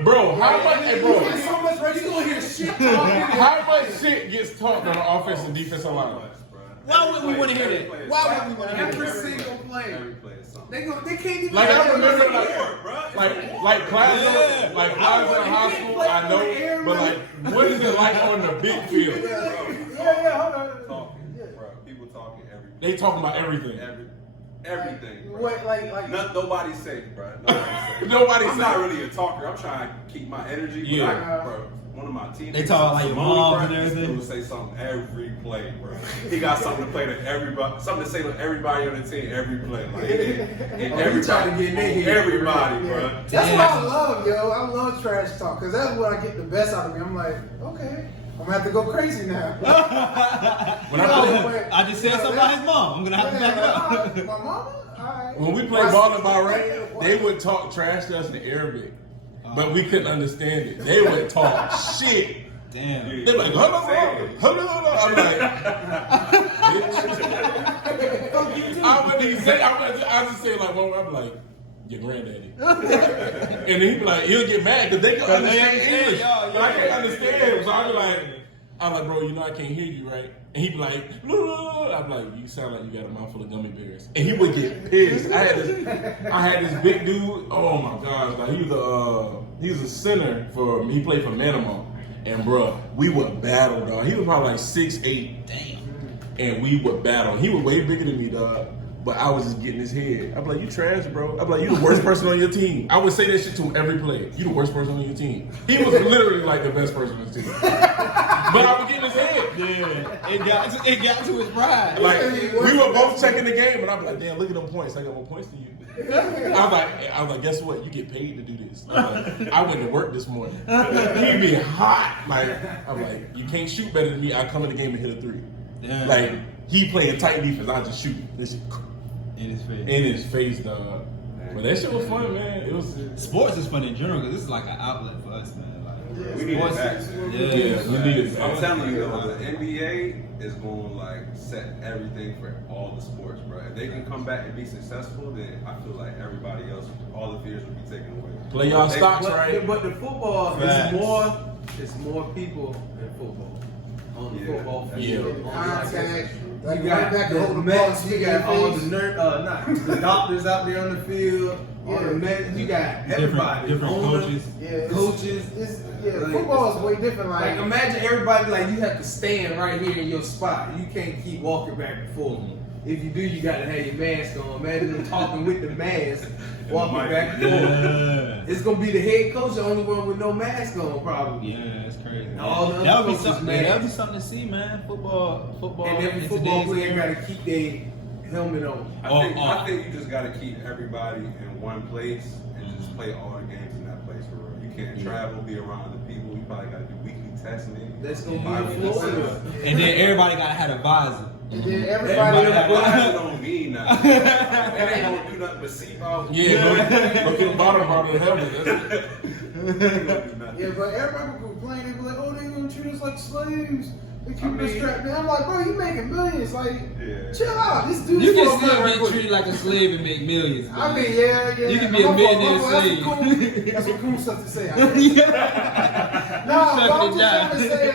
Bro, how much? Hey, bro, There's so much right. You gonna hear shit talking. how much shit gets talked on the offensive and defensive line? Why would we want to hear that? Why would we want to hear Every that? single player. Every play is something. They can't even. Like I remember, Bro. like Plaza, Yeah. like Plaza in high school. I know, but like, what is it like on the big field? Hold on. Talking, bro. People talking everything. They talking about everything. Everything. Bro. What, like, Nobody's safe, bro. Nobody's safe. Nobody's I'm not safe. really a talker. I'm trying to keep my energy. But Yeah. bro. One of my teammates. They talk like your mom and everything. Will say something every play, bro. He got something to play to everybody. Something to say to everybody on the team every play. Like and everybody, trying to get in their head. everybody, bro. That's what I love, yo. I love trash talk because that's what I get the best out of me. I'm like, okay, I'm gonna have to go crazy now. When I play, I just said something about his mom. I'm gonna have to back it up. My mama? Alright. when we play ball in Bahrain, they would talk trash to us in Arabic, but we couldn't understand it. They would talk shit. Damn. They're like, hold on. I'm like, I wouldn't even say. I just say like, well, I'm like, your granddaddy. And then he'd be like, he'll get mad because they can understand English. But I can't understand. So I'd be like, bro, you know I can't hear you, right? And he'd be like, I'm like, you sound like you got a mouthful of gummy bears. And he would get pissed. I had this big dude. Oh my gosh, like he was a center for. He played for Manama, and bro, we would battle, dog. He was probably like 6'8". Damn. And we would battle. He was way bigger than me, dog. But I was just getting his head. I'm like, you trash, bro. I'm like, you the worst person on your team. I would say that shit to him every play. You the worst person on your team. He was literally like the best person on his team. But I was getting his head. Yeah, it got to his pride. Like we were both checking the game, and I'm like, damn, look at them points. I got more points than you. I was like, guess what? You get paid to do this. I went to work this morning. He be hot. Like I'm like, you can't shoot better than me. I come in the game and hit a 3. Damn. Like he playing tight defense. I just shoot this shit In his face, dog. But that shit was fun, man. It was. Sports is fun in general because this is like an outlet for us, man. We need it back. Yeah, we need it back. I'm telling you though, the NBA is going to like set everything for all the sports, bro. If they can come back and be successful, then I feel like everybody else, all the fears will be taken away. Play y'all stocks right. But the football Facts. is more people in football. On the football field. Yeah. Contact. You Like got right back to the hold the Mets, ball, you got all the the doctors out there on the field, all the Mets, you got everybody. Different owners, coaches. Yeah, coaches. Football is way different. Like imagine everybody like you have to stand right here in your spot. You can't keep walking back and forth. If you do, you got to have your mask on. Imagine them talking with the mask, walking back and forth. Yeah. It's gonna be the head coach, the only one with no mask on, probably. Yeah, that's crazy. All the other That would be coaches something. mad. That would be something to see, man. Football. And every in football today's player era. got to keep their helmet on. I think you just got to keep everybody in one place and just play all the games in that place for real. You can't travel, be around the people. You probably got to do weekly testing. That's gonna be Bible a Florida. And then everybody gotta have a visor. And then everybody. That don't mean nothing. It ain't gonna do nothing but see out. Yeah, look at the bottom part of the helmet. That's it. Yeah, but everybody would complain. They be like, "Oh, they gonna treat us like slaves. They keep us strapped down." I'm like, bro, you making millions. Like, chill out. This dude. You can still get treated like a slave and make millions. I mean, yeah. You can be a millionaire slave. That's some cool stuff to say. No, but I'm just trying to say,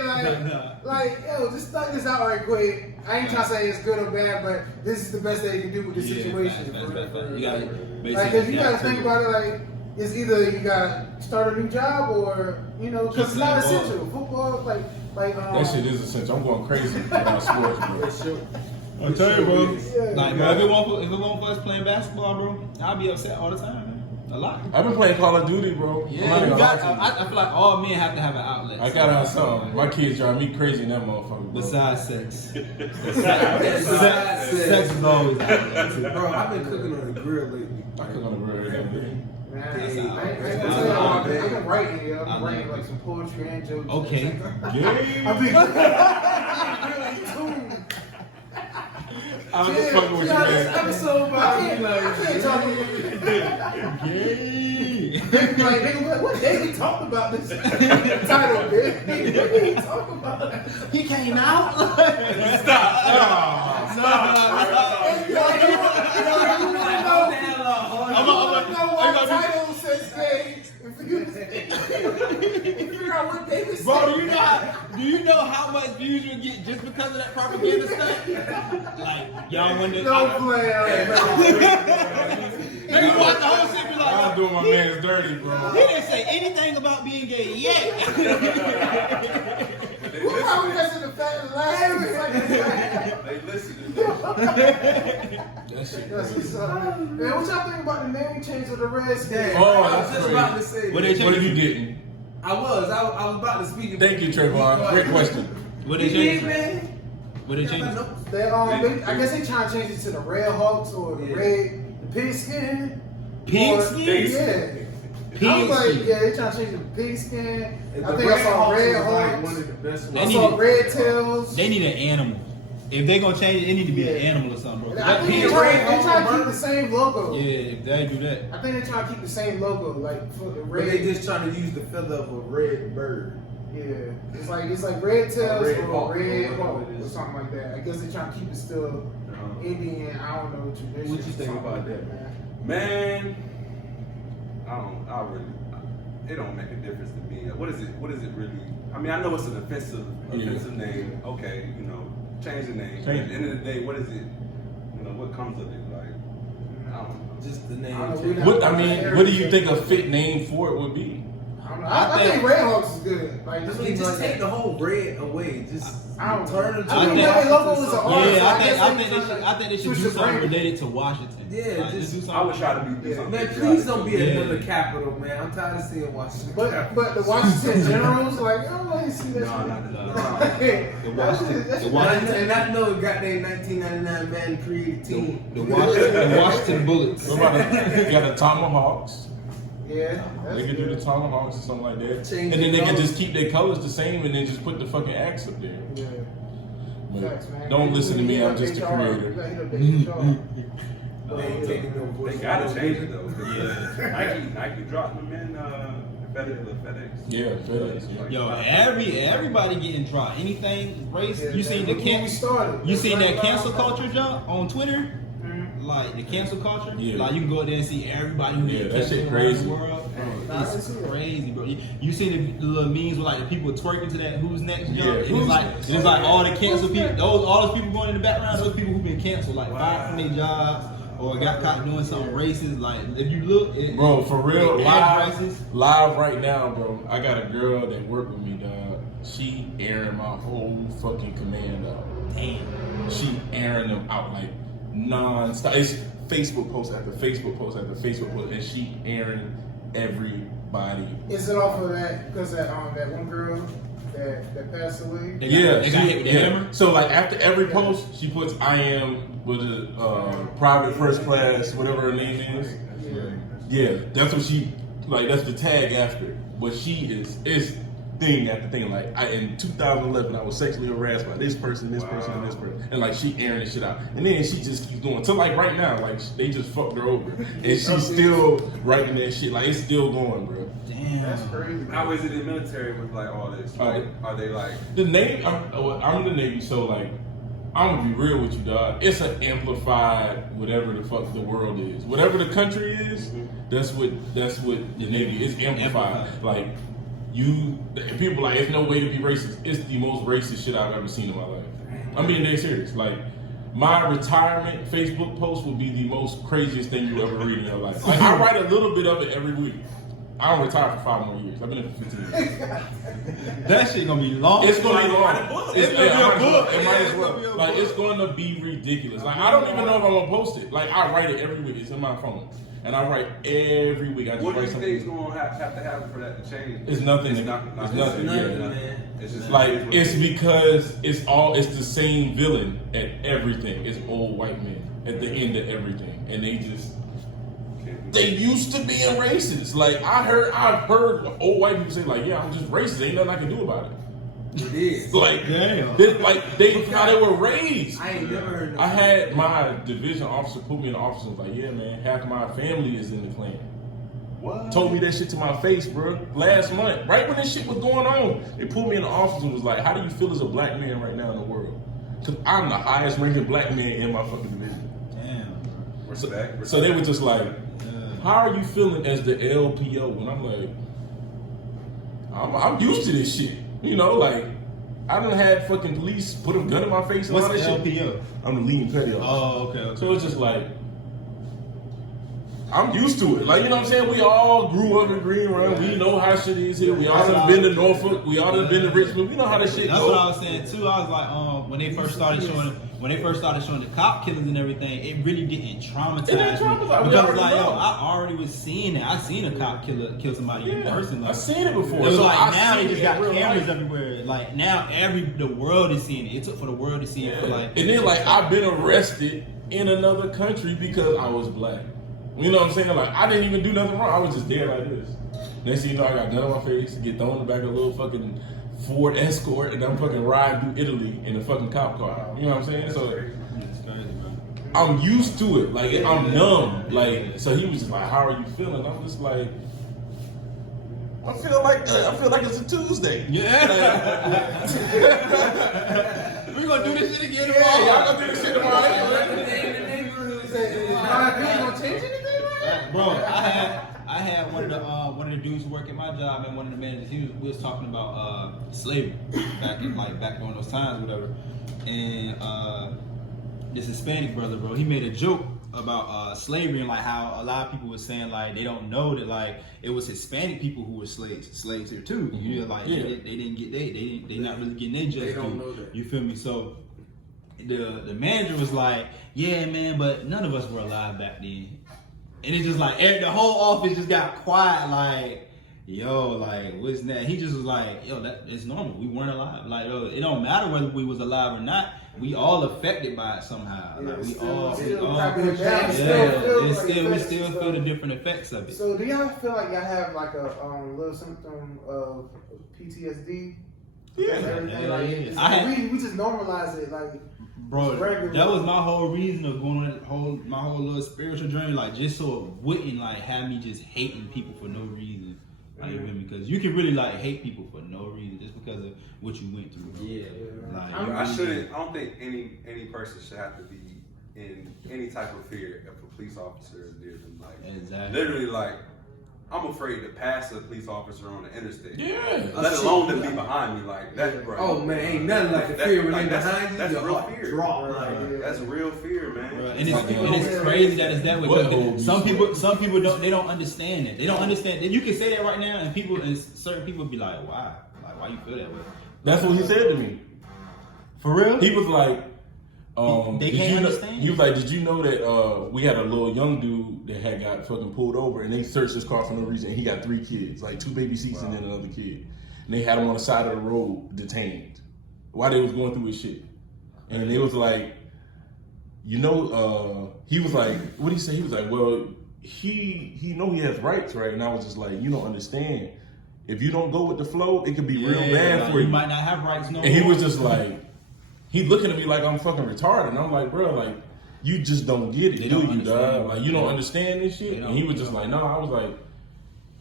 like, yo, just thug this out right quick. I ain't trying to say it's good or bad, but this is the best that you can do with this situation. You gotta Like, cause you gotta think about it. Like, it's either you gotta start a new job or cause it's not essential. Football, like. That shit is essential. I'm going crazy about sports, bro. I'll tell you, bro. Yeah. Like, bro, if it weren't for us playing basketball, bro, I'd be upset all the time, man. A lot. I've been playing Call of Duty, bro. Yeah, you got. I feel like all men have to have an outlet. I gotta have something. My kids drive me crazy in that motherfucker, bro. Besides sex. Sex Sex is always out there. Bro, I've been cooking on the grill lately. I cook on the grill every day. Man, I ain't gonna tell you, I've been writing here. I've been writing like some poetry and jokes. Okay. Yeah. I've been really tuned. I was just fucking with you, man. Episode about I can't talk to you. Like, nigga, what day we talked about this title, bitch? What did he talk about? He came out. Stop. Title says gay. Figure out what day this Bro, do you know how much views you get just because of that propaganda stuff? Like, y'all wonder. Don't play. Maybe watch the whole shit be like, I'm doing my man's dirty, bro. he didn't say anything about being gay yet. Who probably listen to Fat and Last? They listen to That shit That's crazy. what's up. Man, what y'all think about the name change of the Redskins? Oh, I was that's just crazy. about to say. What that. they What if you didn't? I was about to speak. Thank you, Trayvon. Great question. What You they did, change? man. What they change? They, I guess they trying to change it to the Red Hawks or the Red Pigskin. Pigskin? Yeah. I was like, yeah, they trying to change it to Pigskin. I think I saw Red Hawks. One of the best I ones. saw Red Tails. They need an animal. If they gonna change it, it need to be an animal or something, bro. I think they trying to keep the same logo. Yeah, if they do that. I think they trying to keep the same logo, like for the But red. they just trying to use the feather of a red bird. Yeah, it's like Red Tails Red or Hawk, Red or Hawk whatever it or is. something like that. I guess they're trying to keep it still Indian. I don't know tradition. What you think something about like that? man? Man, it don't make a difference to me. What is it really? I mean, I know it's an offensive name. Okay, you know, change the name. But at the end of the day, what is it? You know, what comes of it? Like, I don't know. Just the name. I don't know, What do you think a fit name for it would be? I don't know. I think Red Hawks is good. Like, I mean, just take the whole red away. Just I don't turn it to I think a their logo is an Washington. orange. Yeah, I I think they should do something related to Washington. Yeah, Like, just do something. I would try to do Yeah. something. Man, please don't be another capital, man. I'm tired of seeing Washington. But the Washington Generals, like, I don't want to see that No, shit. The Washington, And I know it got their 1999 man created team. the Washington Bullets. What about you got the Tomahawks? Yeah, that's They could do good. the Tomahawks or something like that. Change And then the they could colors. just keep their colors the same and then just put the fucking axe up there. Yeah. But Facts, man. don't listen to me, I'm You just a gotta creator. hit up HR. They ain't taking no They voice. gotta change it though. Nike dropped them in FedEx. Yeah, FedEx, yeah. Yo, everybody getting dropped. Anything race? Yeah, You seen the man. Look where we cancel? started. You seen that Right cancel now. culture jump on Twitter? Mhm. Like the cancel culture? Yeah. Like you can go there and see everybody who Yeah, get that shit canceled around crazy. the world. Nah, I It's didn't see that. crazy, bro. You seen the little memes with like the people twerking to that "Who's Next" jump? Yeah, And Who's it's Next? like all the canceled people. All those people going in the background. Those people who've been canceled, like fired from their jobs or got caught doing something racist. Like if you look, Bro, for real, they live, racist. live right now, bro. I got a girl that worked with me, dog. She airing my whole fucking command out. Damn. She airing them out like non-stop. It's Facebook post after Facebook post after Facebook post, and she airing everybody. Is it off of that because that one girl that passed away? They Yeah, got hit with that hammer? So like after every post, she puts "I am" with a private first class, whatever her name is. Yeah. Yeah, that's what she like. That's the tag after. But she is thing after thing. Like in 2011, I was sexually harassed by this person, this person, and this person, and like she airing this shit out. And then she just keeps going. So like right now, like they just fucked her over, and she's still writing that shit. Like it's still going, bro. Damn. That's crazy. How is it in military with like all this? Like, are they like? The Navy, I'm in the Navy, so like, I'm gonna be real with you, dog. It's an amplified whatever the fuck the world is. Whatever the country is, that's what the Navy is amplified. Like, people like, it's no way to be racist. It's the most racist shit I've ever seen in my life. I'm being dead serious. Like, my retirement Facebook post will be the most craziest thing you ever read in your life. Like, I write a little bit of it every week. I don't retire for 5 more years. I've been in for 15 years. That shit gonna be long. It's gonna be long. It's gonna be a book. It might as It's gonna well. be a Like book. it's gonna be ridiculous. Like I don't even know if I'm gonna post it. Like I write it every week. It's in my phone, and I write every week. I just What do write you something. think's gonna have to happen for that to change? It's nothing. It's It's nothing. nothing. Nothing, Yeah. man. It's just Like it's because it's the same villain at everything. It's old white men at the end of everything, and they used to being racist. Like I've heard old white people say like, yeah, I'm just racist. Ain't nothing I can do about it. It is. Like, Damn. how they were raised. I ain't never heard of I had my division officer put me in the office and was like, yeah, man, half my family is in the Klan. What? Told me that shit to my face, bro, last month. Right when this shit was going on, they pulled me in the office and was like, how do you feel as a black man right now in the world? Because I'm the highest rated black man in my fucking division. Damn. Respect. So they were just like, how are you feeling as the LPO? And I'm like, I'm used to this shit. You know, like, I done had fucking police put a gun in my face and What's all that shit. LPO? I'm the leading petty officer. Oh, okay. So it's just like, I'm used to it. Like, you know what I'm saying? We all grew up in Green Run. We know how shit is here. We all done been to Norfolk. We all done been to Richmond. We know how that shit That's goes. what I was saying too. I was like, when they first started showing the cop killings and everything, it really didn't traumatize It didn't me. traumatize me. Because We already like, yo, know. I already was seeing it. I seen a cop kill somebody in person. I Like, seen it before. it was So like I now seen they just it got in real cameras life. everywhere. Like now the world is seeing it. It took for the world to see it. For like, And then like I've been arrested in another country because I was black. You know what I'm saying? Like I didn't even do nothing wrong. I was just there like this. Next thing you know, I got gun on my face, get thrown in the back of a little fucking Ford Escort, and I'm fucking riding through Italy in a fucking cop car. You know what I'm saying? So it's crazy, man. I'm used to it. Like I'm numb. Like so he was just like, how are you feeling? I'm just like, I feel like it's a Tuesday. Yeah. We're gonna do this shit again Yeah, tomorrow. y'all gonna do this shit tomorrow. The neighborhood said, gonna change anything, man? Bro, I had one of the dudes who work at my job and one of the managers. We was talking about slavery back during those times, whatever. And this Hispanic brother, bro, he made a joke about slavery and like how a lot of people were saying like they don't know that like it was Hispanic people who were slaves here too. You know, like they didn't get they not really getting their just They don't due. know that. You feel me? So the manager was like, yeah, man, but none of us were alive back then. And it's just like the whole office just got quiet, like, yo, like, what's that? He just was like, yo, it's normal. We weren't alive. Like, yo, it don't matter whether we was alive or not. We all affected by it somehow. Like, we all we feel the different effects of it. So do y'all feel like y'all have like a little symptom of PTSD? Yeah. Everything, like, we just normalize it, like. Bro, that was my whole reason of going on my whole little spiritual journey, like just so it wouldn't like have me just hating people for no reason. Like, you feel me? Because you can really like hate people for no reason just because of what you went through. Yeah. Like, I don't think any person should have to be in any type of fear if a police officer is near them. Like, exactly. literally, like, I'm afraid to pass a police officer on the interstate. Yeah. Let alone them be behind me. Like, that's bro. Oh man, ain't nothing like the fear when they that's behind you. That's your real heart fear. drop. Like, That's real fear, man. And it's crazy that it's that way. Because some people don't understand that. They don't understand that. You can say that right now, and certain people be like, why? Like, why you feel that way? That's what he said to me. For real? He was like, they can't understand. He was like, did you know that we had a little young dude that had got fucking pulled over and they searched his car for no reason and he got 3 kids, like 2 baby seats and then another kid. And they had him on the side of the road detained while they was going through his shit. And they was like, you know, he was like, what did he say? He was like, well, he know he has rights, right? And I was just like, you don't understand. If you don't go with the flow, it could be real bad like, for you. You might not have rights no more. And he was just like, he looking at me like I'm fucking retarded. And I'm like, bro, like, you just don't get it, do you, dog? Like, you don't understand this shit? And he was just like, no. I was like,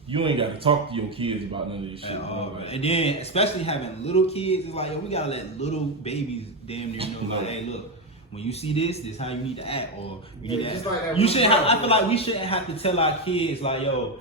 you ain't got to talk to your kids about none of this shit. At all, bro. And then, especially having little kids, it's like, yo, we got to let little babies damn near know, like, hey, look, when you see this is how you need to act. Or you need to act. Like You shouldn't have, I feel like we shouldn't have to tell our kids, like, yo,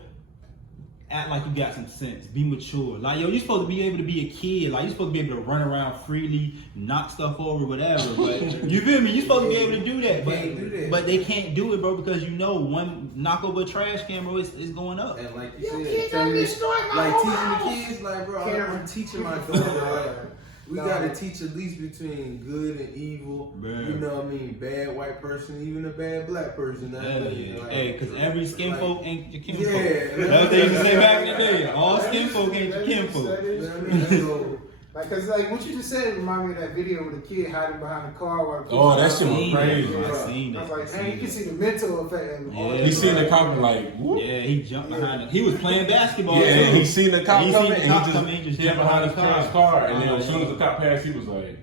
act like you got some sense. Be mature. Like, yo, you're supposed to be able to be a kid. Like, you're supposed to be able to run around freely, knock stuff over, whatever. But you feel me? You're supposed to be able to do that. But they can't do it, bro, because you know one knock over a trash can, bro, it's going up. And like you said, teaching the kids, like, bro, I'm teaching my daughter. We gotta teach at least between good and evil. Man. You know what I mean? Bad white person, even a bad black person. Like, hey, because every skin folk ain't your kin folk. Yeah. That's what they used to say back in the day. All skin folk ain't your kin folk. You know what I mean? So, like, cause like what you just said reminded me of that video with the kid hiding behind the car while Oh, that shit was crazy. I seen I it. was like, man, you can see the mental effect. He seen the cop like, whoop. Yeah, he jumped behind it. He was playing basketball. Yeah, and too. he seen the cop coming and he just hid behind his car. car. And then as soon as the cop passed, he was like,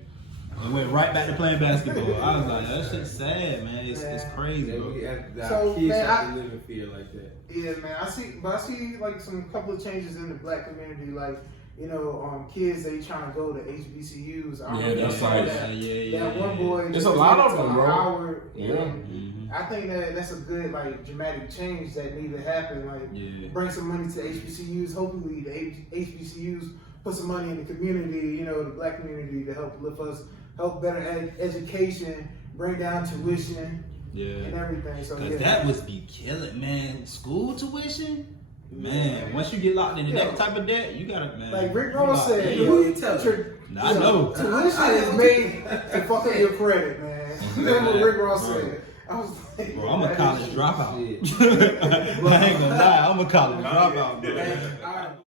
And went right back to playing basketball. I was like, that shit's sad, man. It's crazy, yeah, bro. we have to, So, kids man, have to live in fear like that. Yeah, man. I see like some couple of changes in the black community, like. You know, kids they trying to go to HBCUs. Yeah, that's like that one boy. There's a lot of them, bro. Howard, Yeah. I think that's a good like dramatic change that need to happen. Like bring some money to HBCUs. Hopefully, the HBCUs put some money in the community. You know, the black community to help lift us, help better education, bring down tuition, and everything. So that was be killing, man. School tuition. Man, once you get locked into that type of debt, you gotta, man. Like Rick Ross said, who you telling? I know. Tuition is made to fuck up your credit, man. That's what Rick Ross said. I was like, bro, I'm a college dropout. I ain't gonna lie, I'm a college dropout, bro.